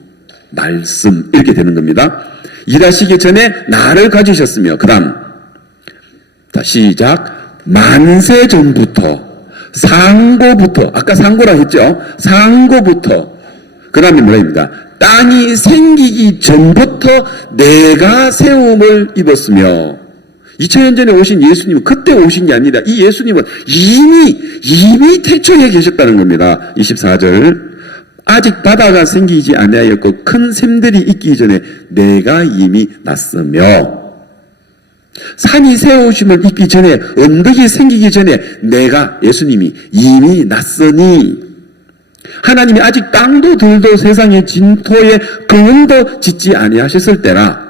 말씀, 이렇게 되는 겁니다. 일하시기 전에 나를 가지셨으며, 그 다음, 시작. 만세 전부터, 상고부터, 아까 상고라 했죠? 상고부터, 그 다음에 뭐랍니까? 땅이 생기기 전부터 내가 세움을 입었으며, 2000년 전에 오신 예수님은 그때 오신 게 아니라 이 예수님은 이미 태초에 계셨다는 겁니다. 24절. 아직 바다가 생기지 아니하였고 큰 샘들이 있기 전에 내가 이미 났으며, 산이 세우심을 입기 전에, 언덕이 생기기 전에 내가, 예수님이 이미 났으니, 하나님이 아직 땅도 들도 세상의 진토에 근원도 짓지 아니하셨을 때라,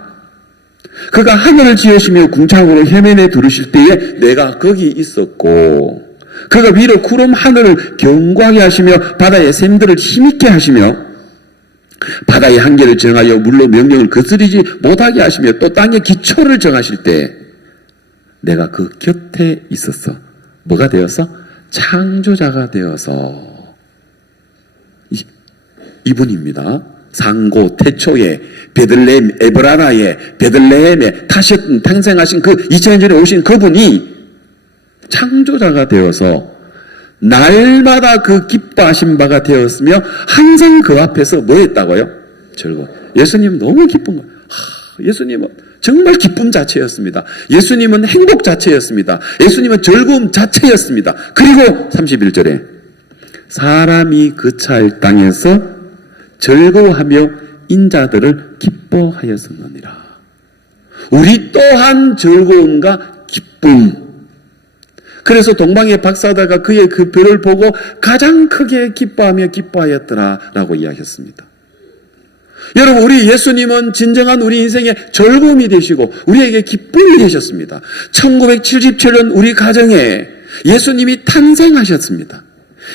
그가 하늘을 지으시며 궁창으로 해면에 두르실 때에 내가 거기 있었고, 그가 위로 구름 하늘을 견고하게 하시며 바다의 샘들을 힘있게 하시며 바다의 한계를 정하여 물로 명령을 거스르지 못하게 하시며 또 땅의 기초를 정하실 때 내가 그 곁에 있었어. 뭐가 되어서? 창조자가 되어서. 이분입니다. 상고 태초에 베들레헴 에브라다에 베들레헴에 탄생하신 그 2000년 전에 오신 그분이 창조자가 되어서 날마다 그 기뻐하신 바가 되었으며 항상 그 앞에서 뭐 했다고요? 즐거워. 예수님 너무 기쁜 거예요. 예수님은 정말 기쁨 자체였습니다. 예수님은 행복 자체였습니다. 예수님은 즐거움 자체였습니다. 그리고 31절에 사람이 그치할 땅에서 즐거워하며 인자들을 기뻐하였었느니라. 우리 또한 즐거움과 기쁨. 그래서 동방의 박사다가 그의 그 별을 보고 가장 크게 기뻐하였더라라고 이야기했습니다. 여러분, 우리 예수님은 진정한 우리 인생의 즐거움이 되시고 우리에게 기쁨이 되셨습니다. 1977년 우리 가정에 예수님이 탄생하셨습니다.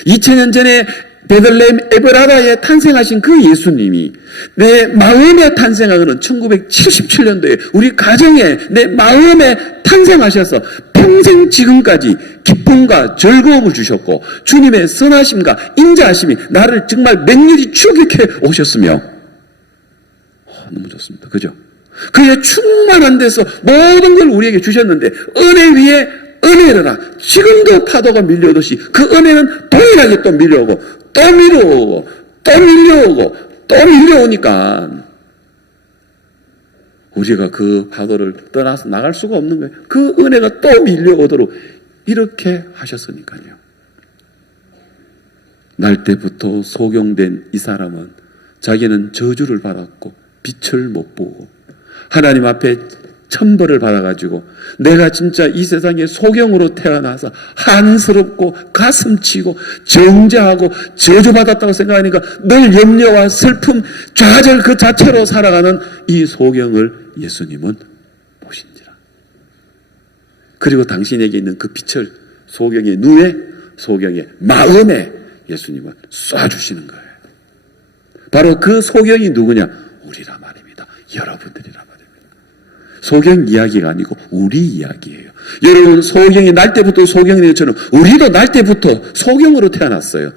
2000년 전에 베들레헴 에브라다에 탄생하신 그 예수님이 내 마음에 탄생하는 1977년도에 우리 가정에 내 마음에 탄생하셔서 평생 지금까지 기쁨과 즐거움을 주셨고 주님의 선하심과 인자하심이 나를 정말 맹렬히 추격해 오셨으며 너무 좋습니다. 그죠? 그의 충만한 데서 모든 걸 우리에게 주셨는데 은혜 위에 은혜라. 지금도 파도가 밀려오듯이 그 은혜는 동일하게 또 밀려오고 또 밀려오고 또 밀려오고 또 밀려오니까 우리가 그 파도를 떠나서 나갈 수가 없는 거예요. 그 은혜가 또 밀려오도록 이렇게 하셨으니까요. 날 때부터 소경된 이 사람은 자기는 저주를 받았고 빛을 못 보고 하나님 앞에 천벌을 받아가지고 내가 진짜 이 세상에 소경으로 태어나서 한스럽고 가슴치고 정죄하고 저주받았다고 생각하니까 늘 염려와 슬픔, 좌절 그 자체로 살아가는 이 소경을 예수님은 보신지라. 그리고 당신에게 있는 그 빛을 소경의 눈에, 소경의 마음에 예수님은 쏴주시는 거예요. 바로 그 소경이 누구냐? 우리라 말입니다. 여러분들이라 말입니다. 소경 이야기가 아니고 우리 이야기예요. 여러분, 소경이 날 때부터 소경이 되처럼 우리도 날 때부터 소경으로 태어났어요.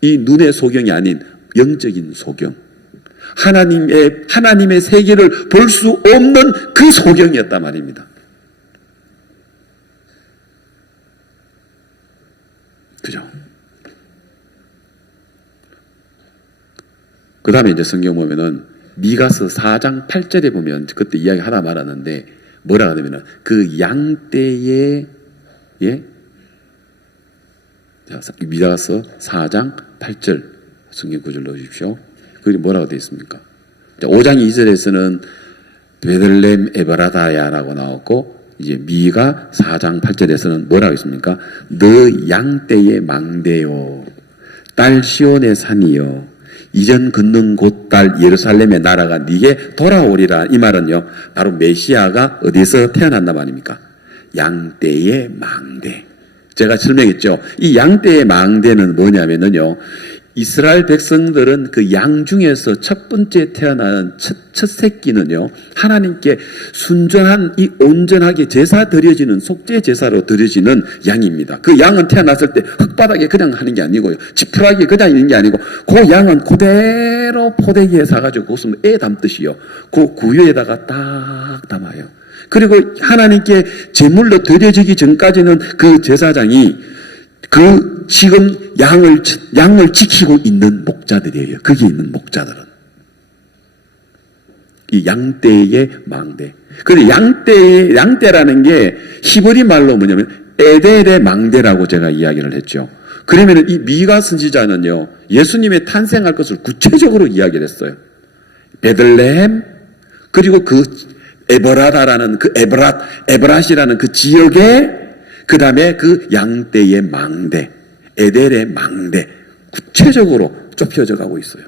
이 눈의 소경이 아닌 영적인 소경. 하나님의 세계를 볼 수 없는 그 소경이었단 말입니다. 그죠? 그 다음에 이제 성경 보면은 미가서 4장 8절에 보면 그때 이야기 하나 말하는데 뭐라 하냐면은 그 양떼의 미가서 4장 8절 성경 구절 넣으십시오. 그게 뭐라고 되어 있습니까? 5장 2절에서는 베들레헴 에브라다야라고 나왔고 이제 미가 4장 8절에서는 뭐라고 있습니까? 너 양떼의 망대요 딸 시온의 산이요 이전 걷는 곳 딸 예루살렘의 나라가 네게 돌아오리라. 이 말은요 바로 메시아가 어디서 태어난단 말입니까? 양떼의 망대. 제가 설명했죠. 이 양떼의 망대는 뭐냐면요 이스라엘 백성들은 그 양 중에서 첫 번째 태어나는 첫 새끼는요 하나님께 순전한 이 온전하게 제사 드려지는 속죄 제사로 드려지는 양입니다. 그 양은 태어났을 때 흙바닥에 그냥 하는 게 아니고요 지푸라기에 그냥 있는 게 아니고 그 양은 그대로 포대기에 사가지고 그것은 애 담듯이요 그 구유에다가 딱 담아요. 그리고 하나님께 제물로 드려지기 전까지는 그 제사장이 그 지금 양을 지키고 있는 목자들이에요. 거기 있는 목자들은 이 양떼의 망대. 근데 양떼라는 게 히브리 말로 뭐냐면 에델의 망대라고 제가 이야기를 했죠. 그러면 이 미가 선지자는요 예수님의 탄생할 것을 구체적으로 이야기를 했어요. 베들레헴 그리고 그 에브라다라는 그 에브랏이라는 그 지역에 그 다음에 그 양떼의 망대, 에델의 망대 구체적으로 좁혀져 가고 있어요.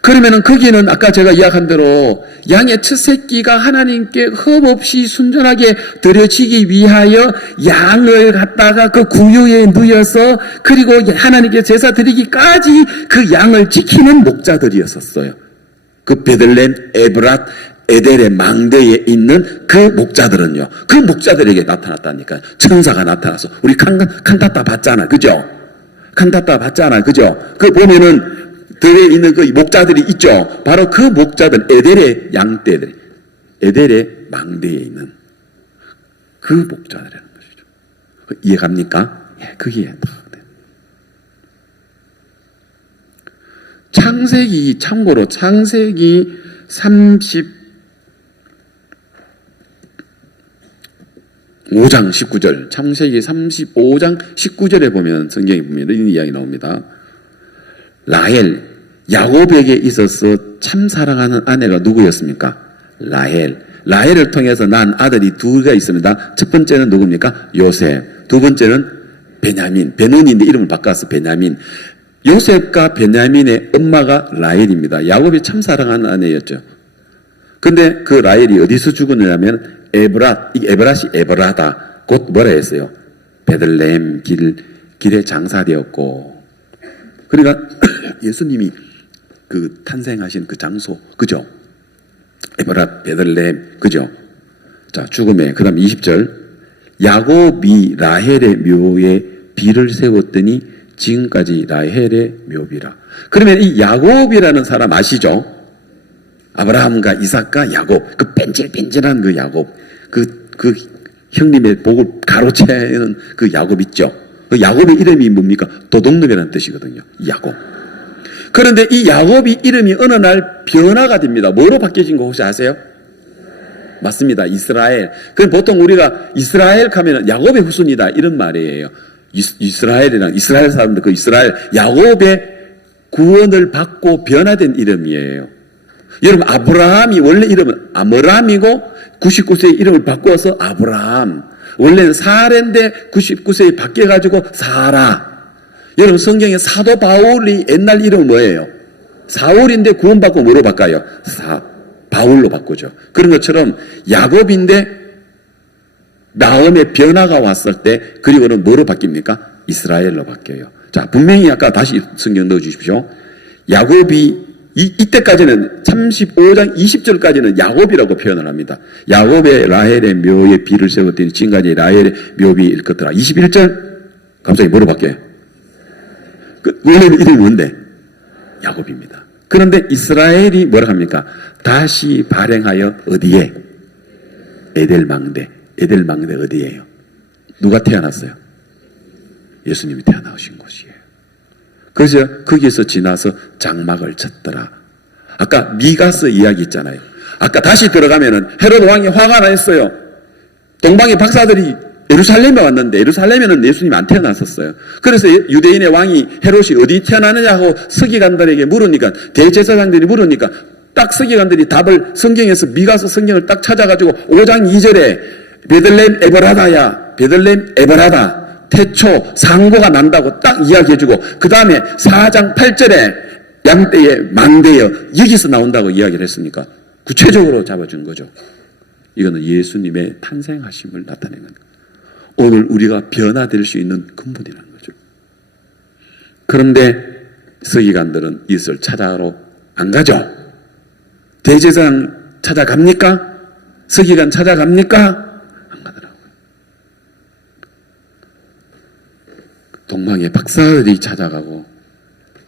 그러면은 거기는 아까 제가 이야기한 대로 양의 첫 새끼가 하나님께 흠없이 순전하게 드려지기 위하여 양을 갖다가 그 구유에 누여서 그리고 하나님께 제사 드리기까지 그 양을 지키는 목자들이었었어요. 그 베들레헴 에브랏 에델의 망대에 있는 그 목자들은요 그 목자들에게 나타났다니까. 천사가 나타나서 우리 칸타타 봤잖아 그죠? 칸타타 봤잖아 그죠? 그 보면은 들에 있는 그 목자들이 있죠. 바로 그 목자들 에델의 양떼들 에델의 망대에 있는 그 목자들이라는 것이죠. 이해갑니까? 예, 그게 창세기 참고로 창세기 35장 19절, 창세기 35장 19절에 보면 성경에 보면 이런 이야기 나옵니다. 라헬, 야곱에게 있어서 참 사랑하는 아내가 누구였습니까? 라헬을 통해서 난 아들이 둘가 있습니다. 첫 번째는 누굽니까? 요셉. 두 번째는 베냐민. 베논인데 이름을 바꿔서 베냐민. 요셉과 베냐민의 엄마가 라헬입니다. 야곱이 참 사랑하는 아내였죠. 근데 그 라헬이 어디서 죽었냐면 에브랏이 에브라다. 곧 뭐라 했어요? 베들레헴 길에 장사되었고. 그러니까 예수님이 그 탄생하신 그 장소, 그죠? 에브랏, 베들레헴, 그죠? 자, 죽음에. 그 다음 20절. 야곱이 라헬의 묘에 비를 세웠더니 지금까지 라헬의 묘비라. 그러면 이 야곱이라는 사람 아시죠? 아브라함과 이삭과 야곱, 그 뺀질뺀질한 그 야곱, 그 형님의 복을 가로채는 그 야곱 있죠? 그 야곱의 이름이 뭡니까? 도둑놈이라는 뜻이거든요. 야곱. 그런데 이 야곱이 이름이 어느 날 변화가 됩니다. 뭐로 바뀌어진 거 혹시 아세요? 맞습니다. 이스라엘. 그럼 보통 우리가 이스라엘 하면 야곱의 후손이다 이런 말이에요. 이스라엘이랑 이스라엘 사람들 그 이스라엘 야곱의 구원을 받고 변화된 이름이에요. 여러분 아브라함이 원래 이름은 아므람이고 99세의 이름을 바꿔서 아브라함. 원래는 사레인데 99세에 바뀌어가지고 사라. 여러분 성경에 사도 바울이 옛날 이름은 뭐예요? 사울인데 구원받고 뭐로 바꿔요? 바울로 바꾸죠. 그런 것처럼 야곱인데 나음의 변화가 왔을 때 그리고는 뭐로 바뀝니까? 이스라엘로 바뀌어요. 자, 분명히 아까 다시 성경 넣어주십시오. 야곱이 이때까지는 35장 20절까지는 야곱이라고 표현을 합니다. 야곱의 라헬의 묘에 비를 세웠더니 지금까지 라헬의 묘비 일컫더라. 21절 갑자기 뭐로 바뀌어요? 원래는 이름이 뭔데? 야곱입니다. 그런데 이스라엘이 뭐라 합니까? 다시 발행하여 어디에? 에델망대. 에델망대 어디예요? 누가 태어났어요? 예수님이 태어나신 곳이에요. 그래서 거기에서 지나서 장막을 쳤더라. 아까 미가서 이야기 있잖아요. 아까 다시 들어가면은 헤롯 왕이 화가 났어요. 동방의 박사들이 예루살렘에 왔는데 예루살렘에는 예수님이 안 태어났었어요. 그래서 유대인의 왕이 헤롯이 어디 태어나느냐 하고 서기관들에게 물으니까 대제사장들이 물으니까 딱 서기관들이 답을 성경에서 미가서 성경을 딱 찾아가지고 5장 2절에 베들레헴 에브라다야 베들레헴 에브라다 태초 상고가 난다고 딱 이야기해주고 그 다음에 4장 8절에 양떼에 망대여 여기서 나온다고 이야기를 했으니까 구체적으로 잡아준 거죠. 이거는 예수님의 탄생하심을 나타낸 겁니다. 오늘 우리가 변화될 수 있는 근본이라는 거죠. 그런데 서기관들은 이것을 찾아러 안 가죠. 대제사장 찾아갑니까? 서기관 찾아갑니까? 안 가더라고요. 동방의 박사들이 찾아가고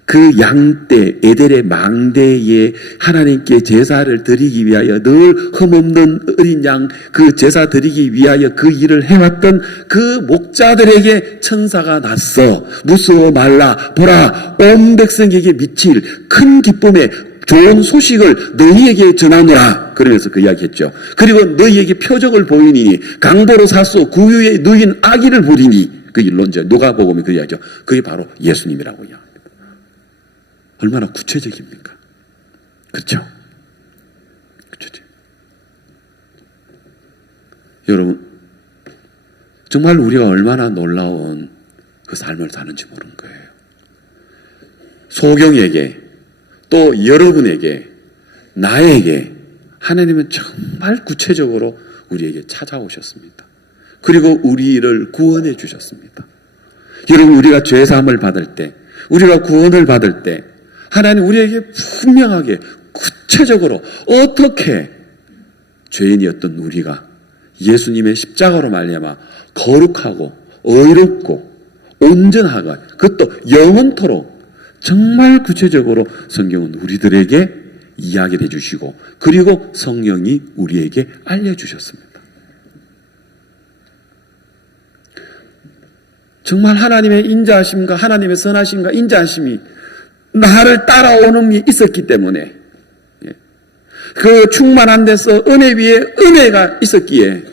그 양떼 에델의 망대에 하나님께 제사를 드리기 위하여 늘 흠없는 어린 양 그 제사 드리기 위하여 그 일을 해왔던 그 목자들에게 천사가 났어. 무서워 말라. 보라 온 백성에게 미칠 큰 기쁨의 좋은 소식을 너희에게 전하노라. 그러면서 그 이야기했죠. 그리고 너희에게 표적을 보이니 강보로 사수 구유에 누인 아기를 부리니 그 일로 이제 누가복음이 그 이야기죠. 그게 바로 예수님이라고 이야기합니다. 얼마나 구체적입니까? 그렇죠? 그렇죠. 여러분 정말 우리가 얼마나 놀라운 그 삶을 사는지 모르는 거예요. 소경에게 또 여러분에게 나에게 하나님은 정말 구체적으로 우리에게 찾아오셨습니다. 그리고 우리를 구원해 주셨습니다. 여러분 우리가 죄사함을 받을 때 우리가 구원을 받을 때 하나님 우리에게 분명하게 구체적으로 어떻게 죄인이었던 우리가 예수님의 십자가로 말미암아 거룩하고 의롭고 온전하고 그것도 영원토록 정말 구체적으로 성경은 우리들에게 이야기를 해주시고 그리고 성령이 우리에게 알려주셨습니다. 정말 하나님의 인자하심과 하나님의 선하심과 인자하심이 나를 따라오는 게 있었기 때문에 그 충만한 데서 은혜 위에 은혜가 있었기에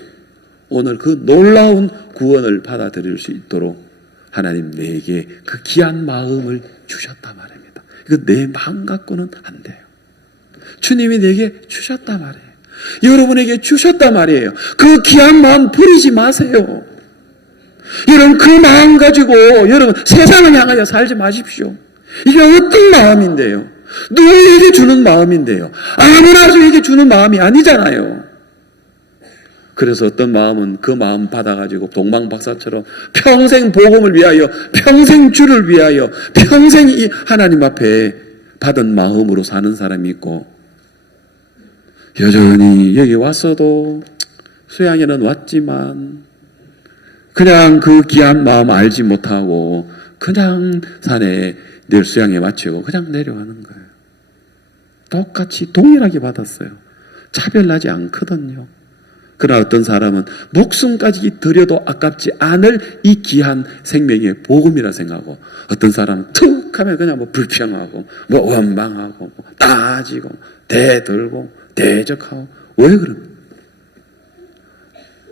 오늘 그 놀라운 구원을 받아들일 수 있도록 하나님 내게 그 귀한 마음을 주셨단 말입니다. 이거 내 마음 갖고는 안 돼요. 주님이 내게 주셨단 말이에요. 여러분에게 주셨단 말이에요. 그 귀한 마음 버리지 마세요. 여러분 그 마음 가지고 여러분 세상을 향하여 살지 마십시오. 이게 어떤 마음인데요? 누구에게 주는 마음인데요? 아무나에게 주는 마음이 아니잖아요. 그래서 어떤 마음은 그 마음 받아가지고 동방박사처럼 평생 복음을 위하여, 평생 주를 위하여, 평생 이 하나님 앞에 받은 마음으로 사는 사람이 있고, 여전히 여기 왔어도 수양에는 왔지만 그냥 그 귀한 마음 알지 못하고 그냥 산에 늘 수양에 마치고 그냥 내려가는 거예요. 똑같이 동일하게 받았어요. 차별나지 않거든요. 그러나 어떤 사람은 목숨까지 들여도 아깝지 않을 이 귀한 생명의 복음이라 생각하고, 어떤 사람은 툭 하면 그냥 뭐 불평하고 뭐 원망하고 뭐 따지고 대들고 대적하고. 왜 그럽니까?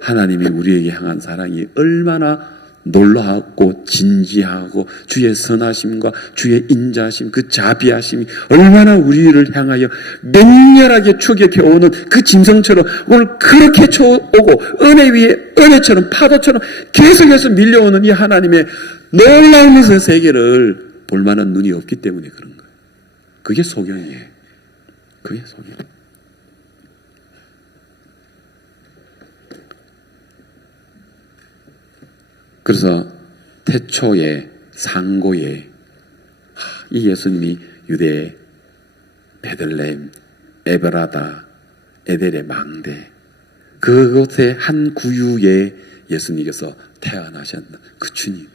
하나님이 우리에게 향한 사랑이 얼마나 놀라웠고 진지하고 주의 선하심과 주의 인자심, 그 자비하심이 얼마나 우리를 향하여 맹렬하게 추격해오는 그 짐승처럼 오늘 그렇게 쳐오고 은혜 위에 은혜처럼 파도처럼 계속해서 밀려오는 이 하나님의 놀라운 그 세계를 볼 만한 눈이 없기 때문에 그런 거예요. 그게 소경이에요. 그게 소경. 그래서 태초에 상고에 이 예수님이 유대 베들레헴 에베라다 에델의 망대 그곳의 한 구유에 예수님께서 태어나셨는 그 주님,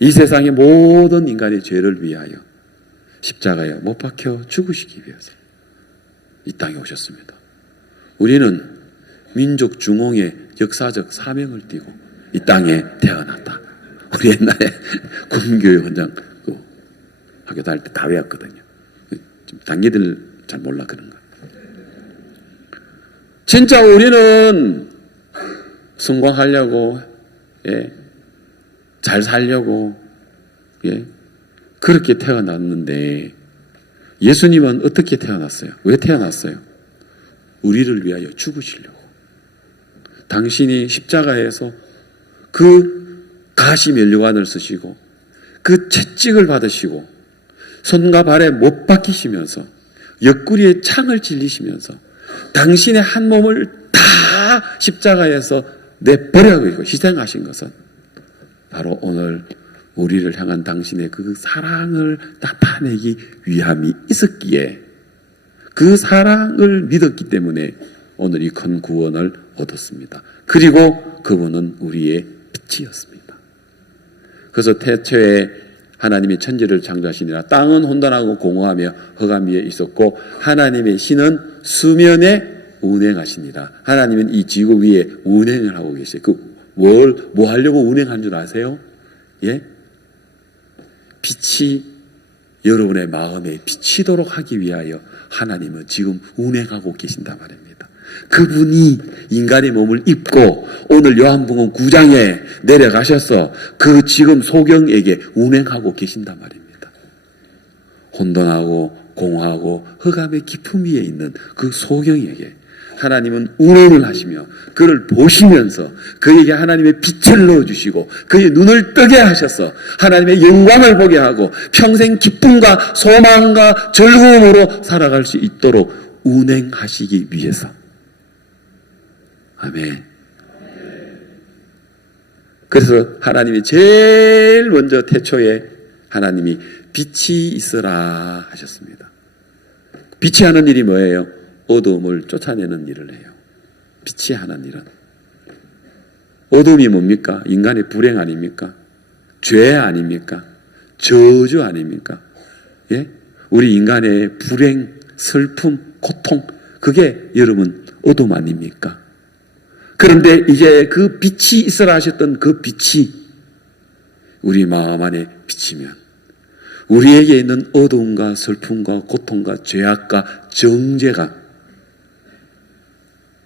이 세상의 모든 인간의 죄를 위하여 십자가에 못 박혀 죽으시기 위해서 이 땅에 오셨습니다. 우리는 민족 중흥의 역사적 사명을 띠고 이 땅에 태어났다. 우리 옛날에 군교회 원장 학교 다닐 때 다 외웠거든요. 단기들 잘 몰라 그런 거. 진짜 우리는 성공하려고, 잘 살려고, 그렇게 태어났는데 예수님은 어떻게 태어났어요? 왜 태어났어요? 우리를 위하여 죽으시려고. 당신이 십자가에서 그 가시 면류관을 쓰시고 그 채찍을 받으시고 손과 발에 못 박히시면서 옆구리에 창을 찔리시면서 당신의 한 몸을 다 십자가에서 내버려버리고 희생하신 것은 바로 오늘 우리를 향한 당신의 그 사랑을 나타내기 위함이 있었기에, 그 사랑을 믿었기 때문에 오늘 이 큰 구원을 얻었습니다. 그리고 그분은 우리의 빛이었습니다. 그래서 태초에 하나님이 천지를 창조하시니라. 땅은 혼돈하고 공허하며 흑암 위에 있었고 하나님의 신은 수면에 운행하시니라. 하나님은 이 지구 위에 운행을 하고 계세요. 뭐 하려고 운행한 줄 아세요? 빛이 여러분의 마음에 비치도록 하기 위하여 하나님은 지금 운행하고 계신단 말입니다. 그분이 인간의 몸을 입고 오늘 요한복음 9장에 내려가셔서 그 지금 소경에게 운행하고 계신단 말입니다. 혼돈하고 공허하고 흑암의 깊음 위에 있는 그 소경에게 하나님은 운행을 하시며 그를 보시면서 그에게 하나님의 빛을 넣어주시고 그의 눈을 뜨게 하셔서 하나님의 영광을 보게 하고 평생 기쁨과 소망과 즐거움으로 살아갈 수 있도록 운행하시기 위해서. 아멘. 그래서 하나님이 제일 먼저 태초에 하나님이 빛이 있어라 하셨습니다. 빛이 하는 일이 뭐예요? 어둠을 쫓아내는 일을 해요. 빛이 하는 일은. 어둠이 뭡니까? 인간의 불행 아닙니까? 죄 아닙니까? 저주 아닙니까? 우리 인간의 불행, 슬픔, 고통, 그게 여러분 어둠 아닙니까? 그런데 이제 그 빛이 있어라 하셨던 그 빛이 우리 마음 안에 비치면 우리에게 있는 어두움과 슬픔과 고통과 죄악과 정죄가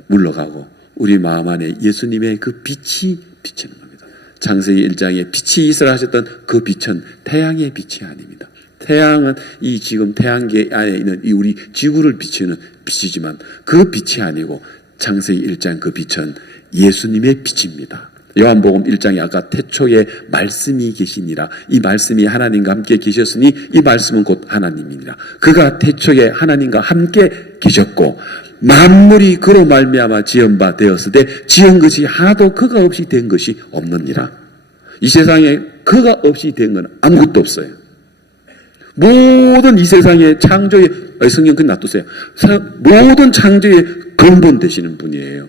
물러가고 우리 마음 안에 예수님의 그 빛이 비치는 겁니다. 창세기 1장에 빛이 있으라 하셨던 그 빛은 태양의 빛이 아닙니다. 태양은 이 지금 태양계 안에 있는 이 우리 지구를 비추는 빛이지만 그 빛이 아니고 창세기 1장 그 빛은 예수님의 빛입니다. 요한복음 1장에 아까 태초에 말씀이 계시니라. 이 말씀이 하나님과 함께 계셨으니 이 말씀은 곧 하나님이니라. 그가 태초에 하나님과 함께 계셨고 만물이 그로 말미암아 지은 바 되었으되 지은 것이 하나도 그가 없이 된 것이 없느니라. 이 세상에 그가 없이 된 건 아무것도 없어요. 모든 이 세상의 창조의 성경 그 놔두세요. 모든 창조의 근본 되시는 분이에요.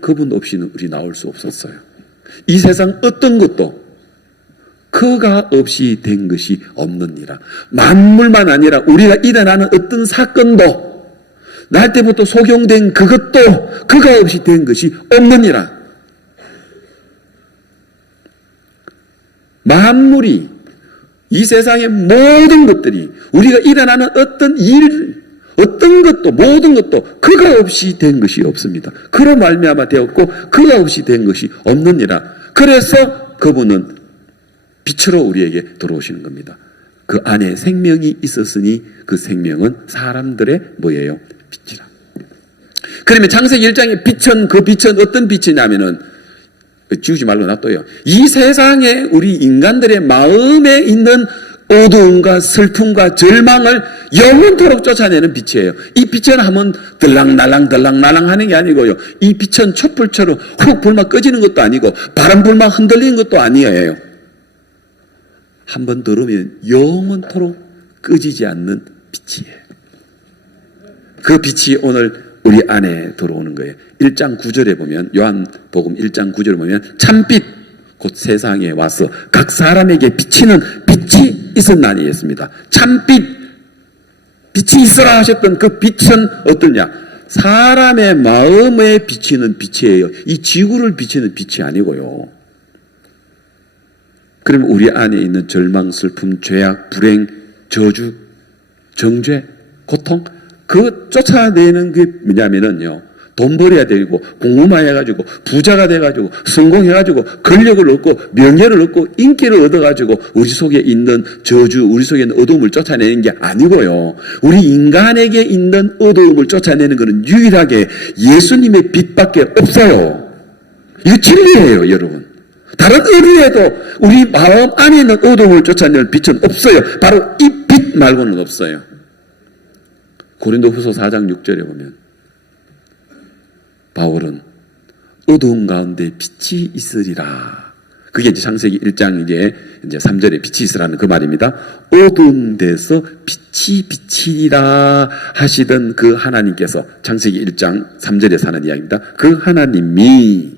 그분 없이는 우리 나올 수 없었어요. 이 세상 어떤 것도 그가 없이 된 것이 없느니라. 만물만 아니라 우리가 일어나는 어떤 사건도 날 때부터 소경된 그것도 그가 없이 된 것이 없느니라. 만물이 이 세상의 모든 것들이 우리가 일어나는 어떤 일, 어떤 것도 모든 것도 그가 없이 된 것이 없습니다. 그로 말미암아 되었고 그가 없이 된 것이 없느니라. 그래서 그분은 빛으로 우리에게 들어오시는 겁니다. 그 안에 생명이 있었으니 그 생명은 사람들의 뭐예요? 빛이라. 그러면 창세기 1장의 빛은 그 빛은 어떤 빛이냐면은 지우지 말고 놔둬요. 이 세상에 우리 인간들의 마음에 있는 어두움과 슬픔과 절망을 영원토록 쫓아내는 빛이에요. 이 빛은 한번 들락날락 하는 게 아니고요. 이 빛은 촛불처럼 훅 불막 꺼지는 것도 아니고 바람 불막 흔들리는 것도 아니에요. 한번 들으면 영원토록 꺼지지 않는 빛이에요. 그 빛이 오늘 우리 안에 들어오는 거예요. 1장 9절에 보면 요한복음 1장 9절에 보면 참빛 곧 세상에 와서 각 사람에게 비치는 빛이 있었나니 했습니다. 참빛 빛이 있어라 하셨던 그 빛은 어떠냐? 사람의 마음에 비치는 빛이에요. 이 지구를 비치는 빛이 아니고요. 그러면 우리 안에 있는 절망, 슬픔, 죄악, 불행, 저주, 정죄, 고통 그 쫓아내는 게 뭐냐면은요. 돈 벌어야 되고 공부만 해가지고 부자가 돼가지고 성공해가지고 권력을 얻고 명예를 얻고 인기를 얻어가지고 우리 속에 있는 저주, 우리 속에 있는 어두움을 쫓아내는 게 아니고요. 우리 인간에게 있는 어두움을 쫓아내는 것은 유일하게 예수님의 빛밖에 없어요. 이거 진리예요, 여러분. 다른 어디에도 우리 마음 안에 있는 어두움을 쫓아낼 빛은 없어요. 바로 이 빛 말고는 없어요. 고린도후서 4장 6절에 보면 바울은 어두움 가운데 빛이 있으리라. 그게 이제 창세기 1장 이제 3절에 빛이 있으라는 그 말입니다. 어두운 데서 빛이 비치리라 하시던 그 하나님께서 창세기 1장 3절에 사는 이야기입니다. 그 하나님이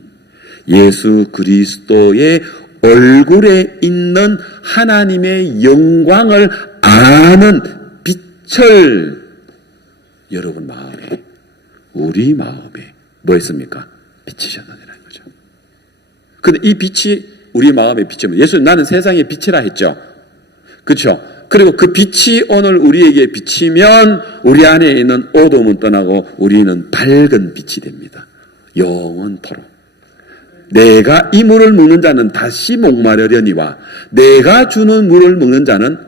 예수 그리스도의 얼굴에 있는 하나님의 영광을 아는 빛을 여러분 마음에, 우리 마음에 뭐 했습니까? 비치셨느니라는 거죠. 근데 이 빛이 우리 마음에 비치면 예수님 나는 세상의 빛이라 했죠. 그렇죠? 그리고 그 빛이 오늘 우리에게 비치면 우리 안에 있는 어두움은 떠나고 우리는 밝은 빛이 됩니다. 영원토록. 내가 이 물을 먹는 자는 다시 목마르려니와 내가 주는 물을 먹는 자는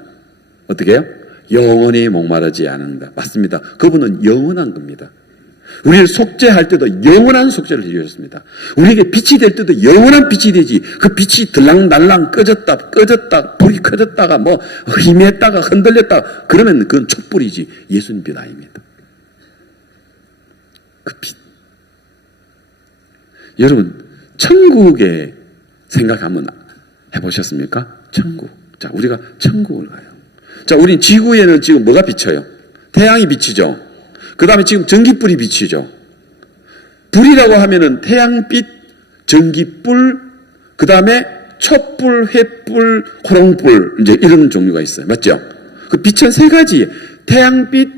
어떻게 해요? 영원히 목마르지 않는다. 맞습니다. 그분은 영원한 겁니다. 우리를 속죄할 때도 영원한 속죄를 해주셨습니다. 우리에게 빛이 될 때도 영원한 빛이 되지. 그 빛이 들랑날랑 꺼졌다, 불이 커졌다가 뭐 힘했다가 흔들렸다가 그러면 그건 촛불이지. 예수님 빛 아닙니다. 그 빛. 여러분, 천국에 생각 한번 해보셨습니까? 천국. 자, 우리가 천국을 가요. 자, 우린 지구에는 지금 뭐가 비쳐요? 태양이 비치죠. 그 다음에 지금 전기불이 비치죠. 불이라고 하면은 태양빛, 전기불, 그 다음에 촛불, 횃불, 호롱불, 이제 이런 종류가 있어요. 맞죠? 그 빛은 세 가지. 태양빛,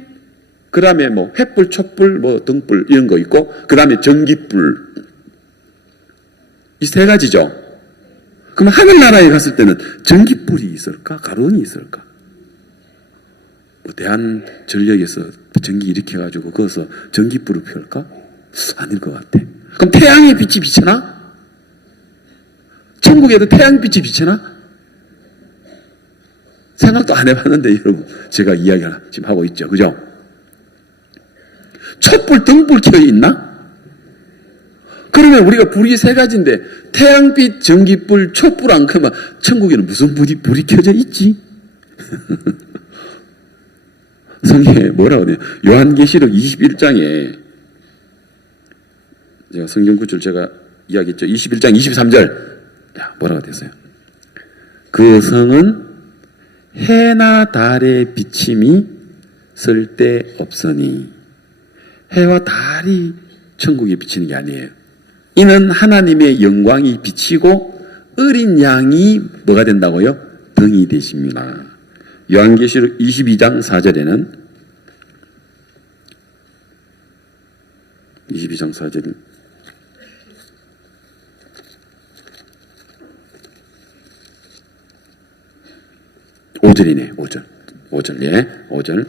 그 다음에 뭐 횃불, 촛불, 뭐 등불 이런 거 있고, 그 다음에 전기불. 이 세 가지죠. 그럼 하늘나라에 갔을 때는 전기불이 있을까? 가론이 있을까? 뭐 대한전력에서 전기 일으켜가지고 거기서 전기불을 피울까? 아닐 것 같아. 그럼 태양의 빛이 비쳐나? 천국에도 태양빛이 비쳐나? 생각도 안 해봤는데 여러분, 제가 이야기를 지금 하고 있죠. 그죠? 촛불, 등불 켜져 있나? 그러면 우리가 불이 세 가지인데 태양빛, 전기불, 촛불 안 켜면 천국에는 무슨 불이 켜져 있지? 성경에 뭐라고 해요? 요한계시록 21장에 제가 성경 구절 제가 이야기했죠. 21장 23절. 자, 뭐라고 됐어요? 그 성은 해나 달의 비침이 쓸데없으니, 해와 달이 천국에 비치는 게 아니에요. 이는 하나님의 영광이 비치고 어린 양이 뭐가 된다고요? 등이 되십니다. 요한계시록 22장 4절에는 22장 4절 5절이네. 5절. 예. 5절.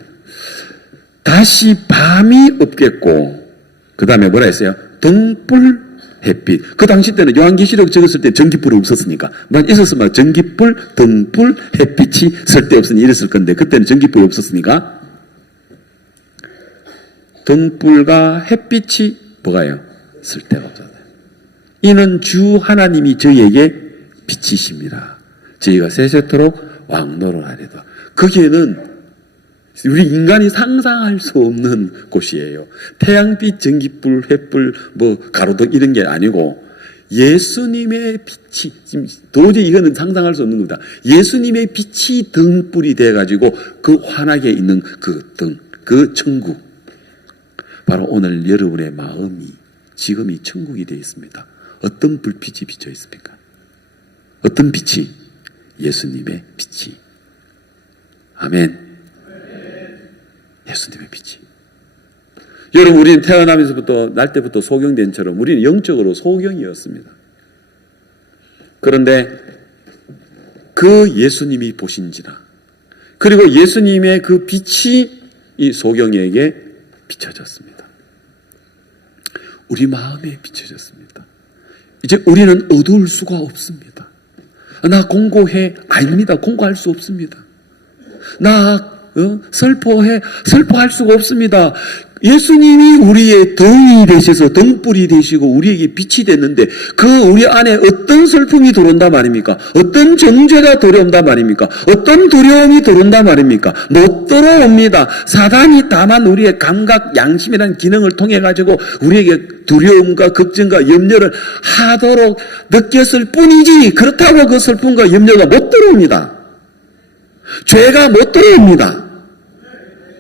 다시 밤이 없겠고, 그 다음에 뭐라 했어요? 등불, 햇빛. 그 당시 때는 요한계시록 적었을 때 전기불이 없었으니까. 만 있었으면 전기불, 등불, 햇빛이 쓸데없으니 이랬을 건데, 그때는 전기불이 없었으니까. 등불과 햇빛이 뭐가요? 쓸데없어요. 이는 주 하나님이 저희에게 빛이십니다. 저희가 세세토록 왕노릇하리다. 거기에는 우리 인간이 상상할 수 없는 곳이에요. 태양빛, 전기불, 횃불, 뭐 가로등 이런 게 아니고 예수님의 빛이, 지금 도저히 이거는 상상할 수 없는 겁니다. 예수님의 빛이 등불이 돼가지고 그 환하게 있는 그 등, 그 천국. 바로 오늘 여러분의 마음이 지금 이 천국이 되어 있습니다. 어떤 불빛이 비쳐 있습니까? 어떤 빛이? 예수님의 빛이. 아멘. 예수님의 빛이. 여러분, 우리는 태어나면서부터 날 때부터 소경된처럼 우리는 영적으로 소경이었습니다. 그런데 그 예수님이 보신지라, 그리고 예수님의 그 빛이 이 소경에게 비춰졌습니다. 우리 마음에 비춰졌습니다. 이제 우리는 어두울 수가 없습니다. 나 공고해. 아닙니다. 공고할 수 없습니다. 나 슬퍼할 수가 없습니다. 예수님이 우리의 등이 되셔서 등불이 되시고 우리에게 빛이 됐는데 그 우리 안에 어떤 슬픔이 들어온다 말입니까? 어떤 정죄가 들어온다 말입니까? 어떤 두려움이 들어온다 말입니까? 못 들어옵니다. 사단이 다만 우리의 감각, 양심이라는 기능을 통해 가지고 우리에게 두려움과 걱정과 염려를 하도록 느꼈을 뿐이지, 그렇다고 그 슬픔과 염려가 못 들어옵니다. 죄가 못 들어옵니다.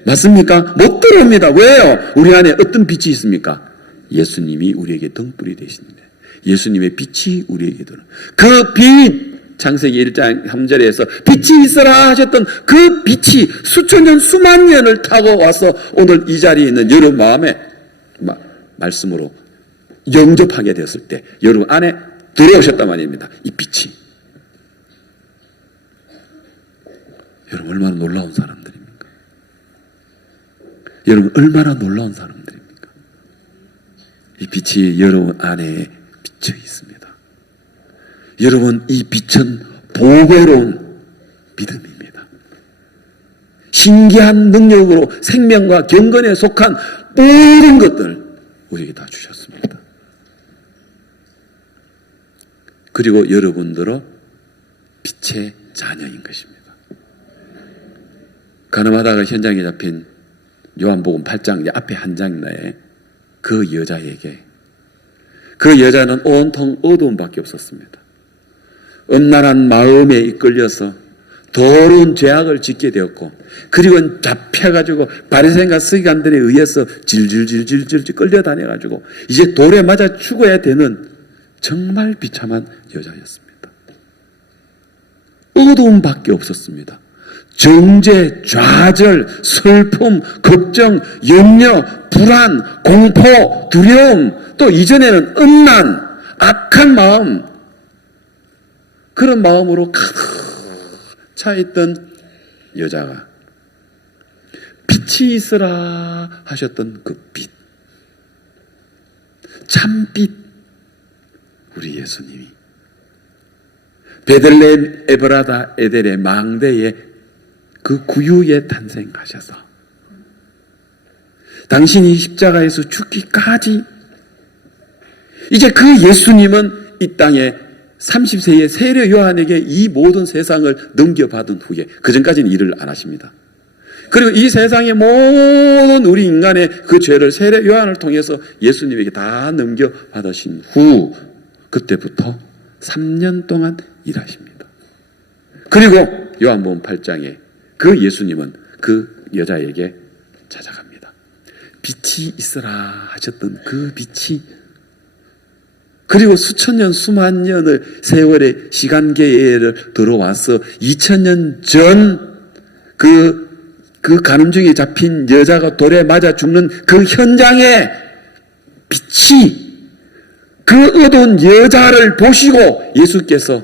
맞습니까? 못 들어옵니다. 왜요? 우리 안에 어떤 빛이 있습니까? 예수님이 우리에게 등불이 되시는데 예수님의 빛이 우리에게 들어. 그 빛, 창세기 1장 3절에서 빛이 있어라 하셨던 그 빛이 수천 년 수만 년을 타고 와서 오늘 이 자리에 있는 여러분 마음에 말씀으로 영접하게 되었을 때 여러분 안에 들어오셨단 말입니다. 이 빛이. 여러분 얼마나 놀라운 사람들입니까? 여러분 얼마나 놀라운 사람들입니까? 이 빛이 여러분 안에 비쳐 있습니다. 여러분 이 빛은 보배로운 믿음입니다. 신기한 능력으로 생명과 경건에 속한 모든 것들 우리에게 다 주셨습니다. 그리고 여러분들은 빛의 자녀인 것입니다. 가늠하다가 현장에 잡힌 요한복음 8장 앞에 한 장에 그 여자에게, 그 여자는 온통 어두움밖에 없었습니다. 음란한 마음에 이끌려서 더러운 죄악을 짓게 되었고, 그리고 잡혀가지고 바리새인과 서기관들에 의해서 질질질질질 끌려다녀가지고 이제 돌에 맞아 죽어야 되는 정말 비참한 여자였습니다. 어두움밖에 없었습니다. 정죄, 좌절, 슬픔, 걱정, 염려, 불안, 공포, 두려움, 또 이전에는 음란, 악한 마음, 그런 마음으로 가득 차 있던 여자가 빛이 있으라 하셨던 그 빛, 참빛, 우리 예수님이 베들레헴 에브라다 에델의 망대에 그 구유에 탄생하셔서 당신이 십자가에서 죽기까지, 이제 그 예수님은 이 땅에 30세의 세례 요한에게 이 모든 세상을 넘겨받은 후에, 그 전까지는 일을 안 하십니다. 그리고 이 세상의 모든 우리 인간의 그 죄를 세례 요한을 통해서 예수님에게 다 넘겨받으신 후, 그때부터 3년 동안 일하십니다. 그리고 요한복음 8장에 그 예수님은 그 여자에게 찾아갑니다. 빛이 있으라 하셨던 그 빛이, 그리고 수천 년 수만 년의 세월의 시간계를 들어와서 2000년 전 그 간음중에 잡힌 여자가 돌에 맞아 죽는 그 현장에 빛이, 그 어두운 여자를 보시고 예수께서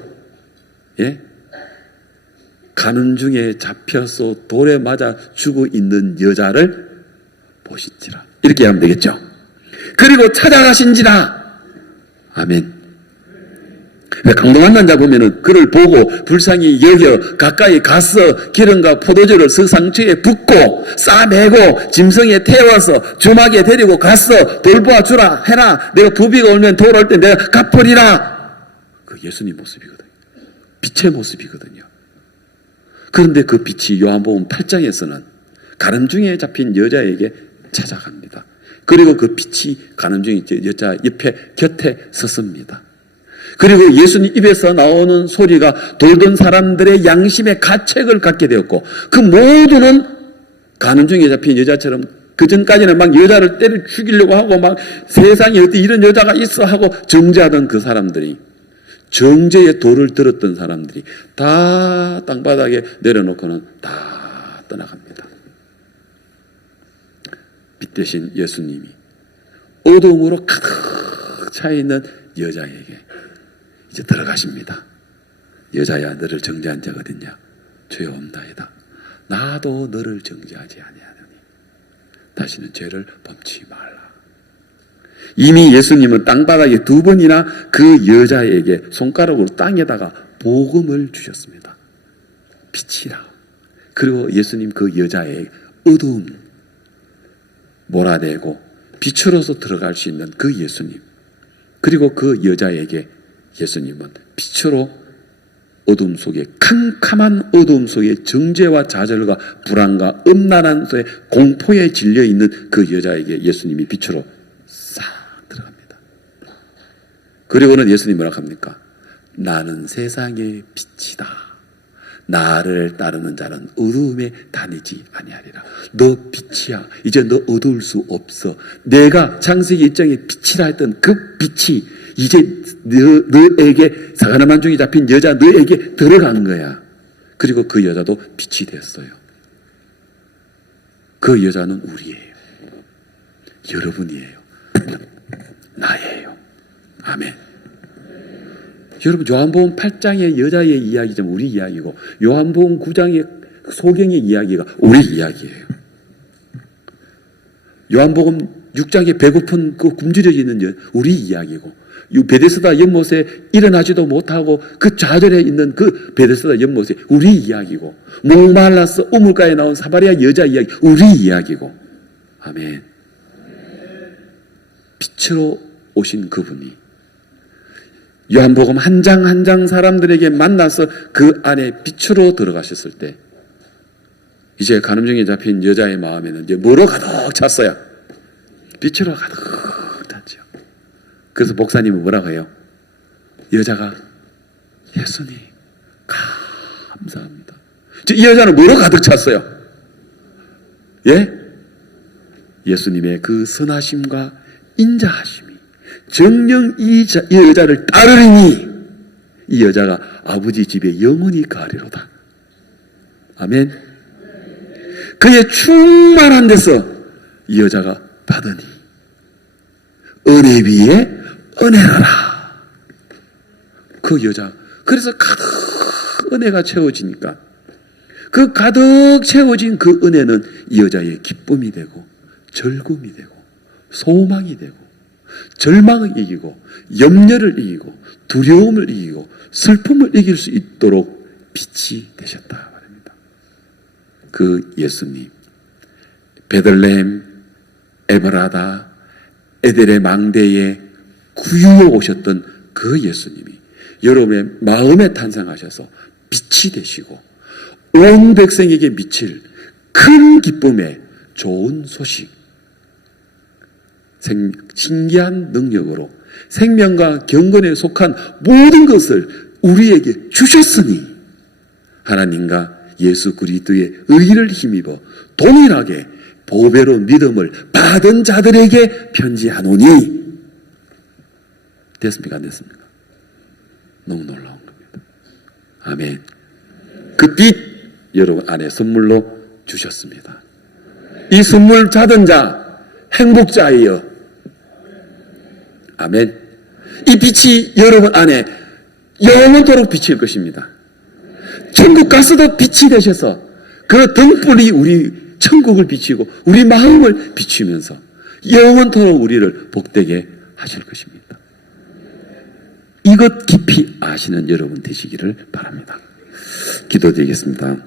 간음중에 잡혀서 돌에 맞아 죽어 있는 여자를 보시지라, 이렇게 하면 되겠죠. 그리고 찾아가신지라. 아멘. 강도 만난 자 보면은 그를 보고 불쌍히 여겨 가까이 가서 기름과 포도주를 그 상처에 붓고 싸매고 짐승에 태워서 주막에 데리고 가서 돌보아 주라 해라. 내가 부비가 오면 돌아올 때 내가 갚으리라. 그 예수님 모습이거든요. 빛의 모습이거든요. 그런데 그 빛이 요한복음 8장에서는 가늠중에 잡힌 여자에게 찾아갑니다. 그리고 그 빛이 가늠중에 여자 옆에 곁에 섰습니다. 그리고 예수님 입에서 나오는 소리가 돌던 사람들의 양심의 가책을 갖게 되었고, 그 모두는 간음중에 잡힌 여자처럼, 그 전까지는 막 여자를 때려 죽이려고 하고 막 세상에 어디 이런 여자가 있어 하고 정죄하던 그 사람들이, 정죄의 돌을 들었던 사람들이 다 땅바닥에 내려놓고는 다 떠나갑니다. 빛 대신 예수님이 어두움으로 가득 차 있는 여자에게 이제 들어가십니다. 여자야, 너를 정죄한 자가 어딨냐? 죄 없나이다. 나도 너를 정죄하지 아니하노니 다시는 죄를 범치 말라. 이미 예수님은 땅바닥에 2번이나 그 여자에게 손가락으로 땅에다가 복음을 주셨습니다. 빛이라. 그리고 예수님 그 여자의 어두움 몰아내고 빛으로서 들어갈 수 있는 그 예수님, 그리고 그 여자에게 예수님은 빛으로 어둠 속에, 캄캄한 어둠 속에 정죄와 좌절과 불안과 음란한 속에 공포에 질려 있는 그 여자에게 예수님이 빛으로 싹 들어갑니다. 그리고는 예수님이 뭐라고 합니까? 나는 세상의 빛이다. 나를 따르는 자는 어두움에 다니지 아니하리라. 너 빛이야. 이제 너 어두울 수 없어. 내가 창세기 1장에 빛이라 했던 그 빛이 이제 너에게, 사가나만 중에 잡힌 여자 너에게 들어간 거야. 그리고 그 여자도 빛이 됐어요. 그 여자는 우리예요. 여러분이에요. 나예요. 아멘. 여러분, 요한복음 8장의 여자의 이야기는 우리 이야기고, 요한복음 9장의 소경의 이야기가 우리 이야기예요. 요한복음 6장에 배고픈 그 굶주려지는 우리 이야기고, 베데스다 연못에 일어나지도 못하고 그 좌절해 있는 그 베데스다 연못에 우리 이야기고, 목말라서 우물가에 나온 사마리아 여자 이야기 우리 이야기고. 아멘. 빛으로 오신 그분이 요한복음 한 장 한 장 사람들에게 만나서 그 안에 빛으로 들어가셨을 때, 이제 간음중에 잡힌 여자의 마음에는 이제 뭐로 가득 찼어요? 빛으로 가득 찼죠. 그래서 목사님은 뭐라고 해요? 여자가 예수님 감사합니다. 이 여자는 뭐로 가득 찼어요? 예? 예수님의 그 선하심과 인자하심이 정녕 이 여자를 따르리니 이 여자가 아버지 집에 영원히 가리로다. 아멘. 그의 충만한 데서 이 여자가 받으니 은혜 위에 은혜라라. 그 여자, 그래서 가득 은혜가 채워지니까 그 가득 채워진 그 은혜는 이 여자의 기쁨이 되고 즐거움이 되고 소망이 되고 절망을 이기고 염려를 이기고 두려움을 이기고 슬픔을 이길 수 있도록 빛이 되셨다 말입니다. 그 예수님, 베들레헴, 에브라다, 에델의 망대에 구유에 오셨던 그 예수님이 여러분의 마음에 탄생하셔서 빛이 되시고 온 백성에게 미칠 큰 기쁨의 좋은 소식, 신기한 능력으로 생명과 경건에 속한 모든 것을 우리에게 주셨으니 하나님과 예수 그리스도의 의를 힘입어 동일하게 보배로 믿음을 받은 자들에게 편지하노니. 됐습니까? 안 됐습니까? 너무 놀라운 겁니다. 아멘. 그 빛 여러분 안에 선물로 주셨습니다. 이 선물 받은 자 행복자이여. 아멘. 이 빛이 여러분 안에 영원토록 비칠 것입니다. 천국 가서도 빛이 되셔서 그 등불이 우리 천국을 비치고 우리 마음을 비추면서 영원토록 우리를 복되게 하실 것입니다. 이것 깊이 아시는 여러분 되시기를 바랍니다. 기도드리겠습니다.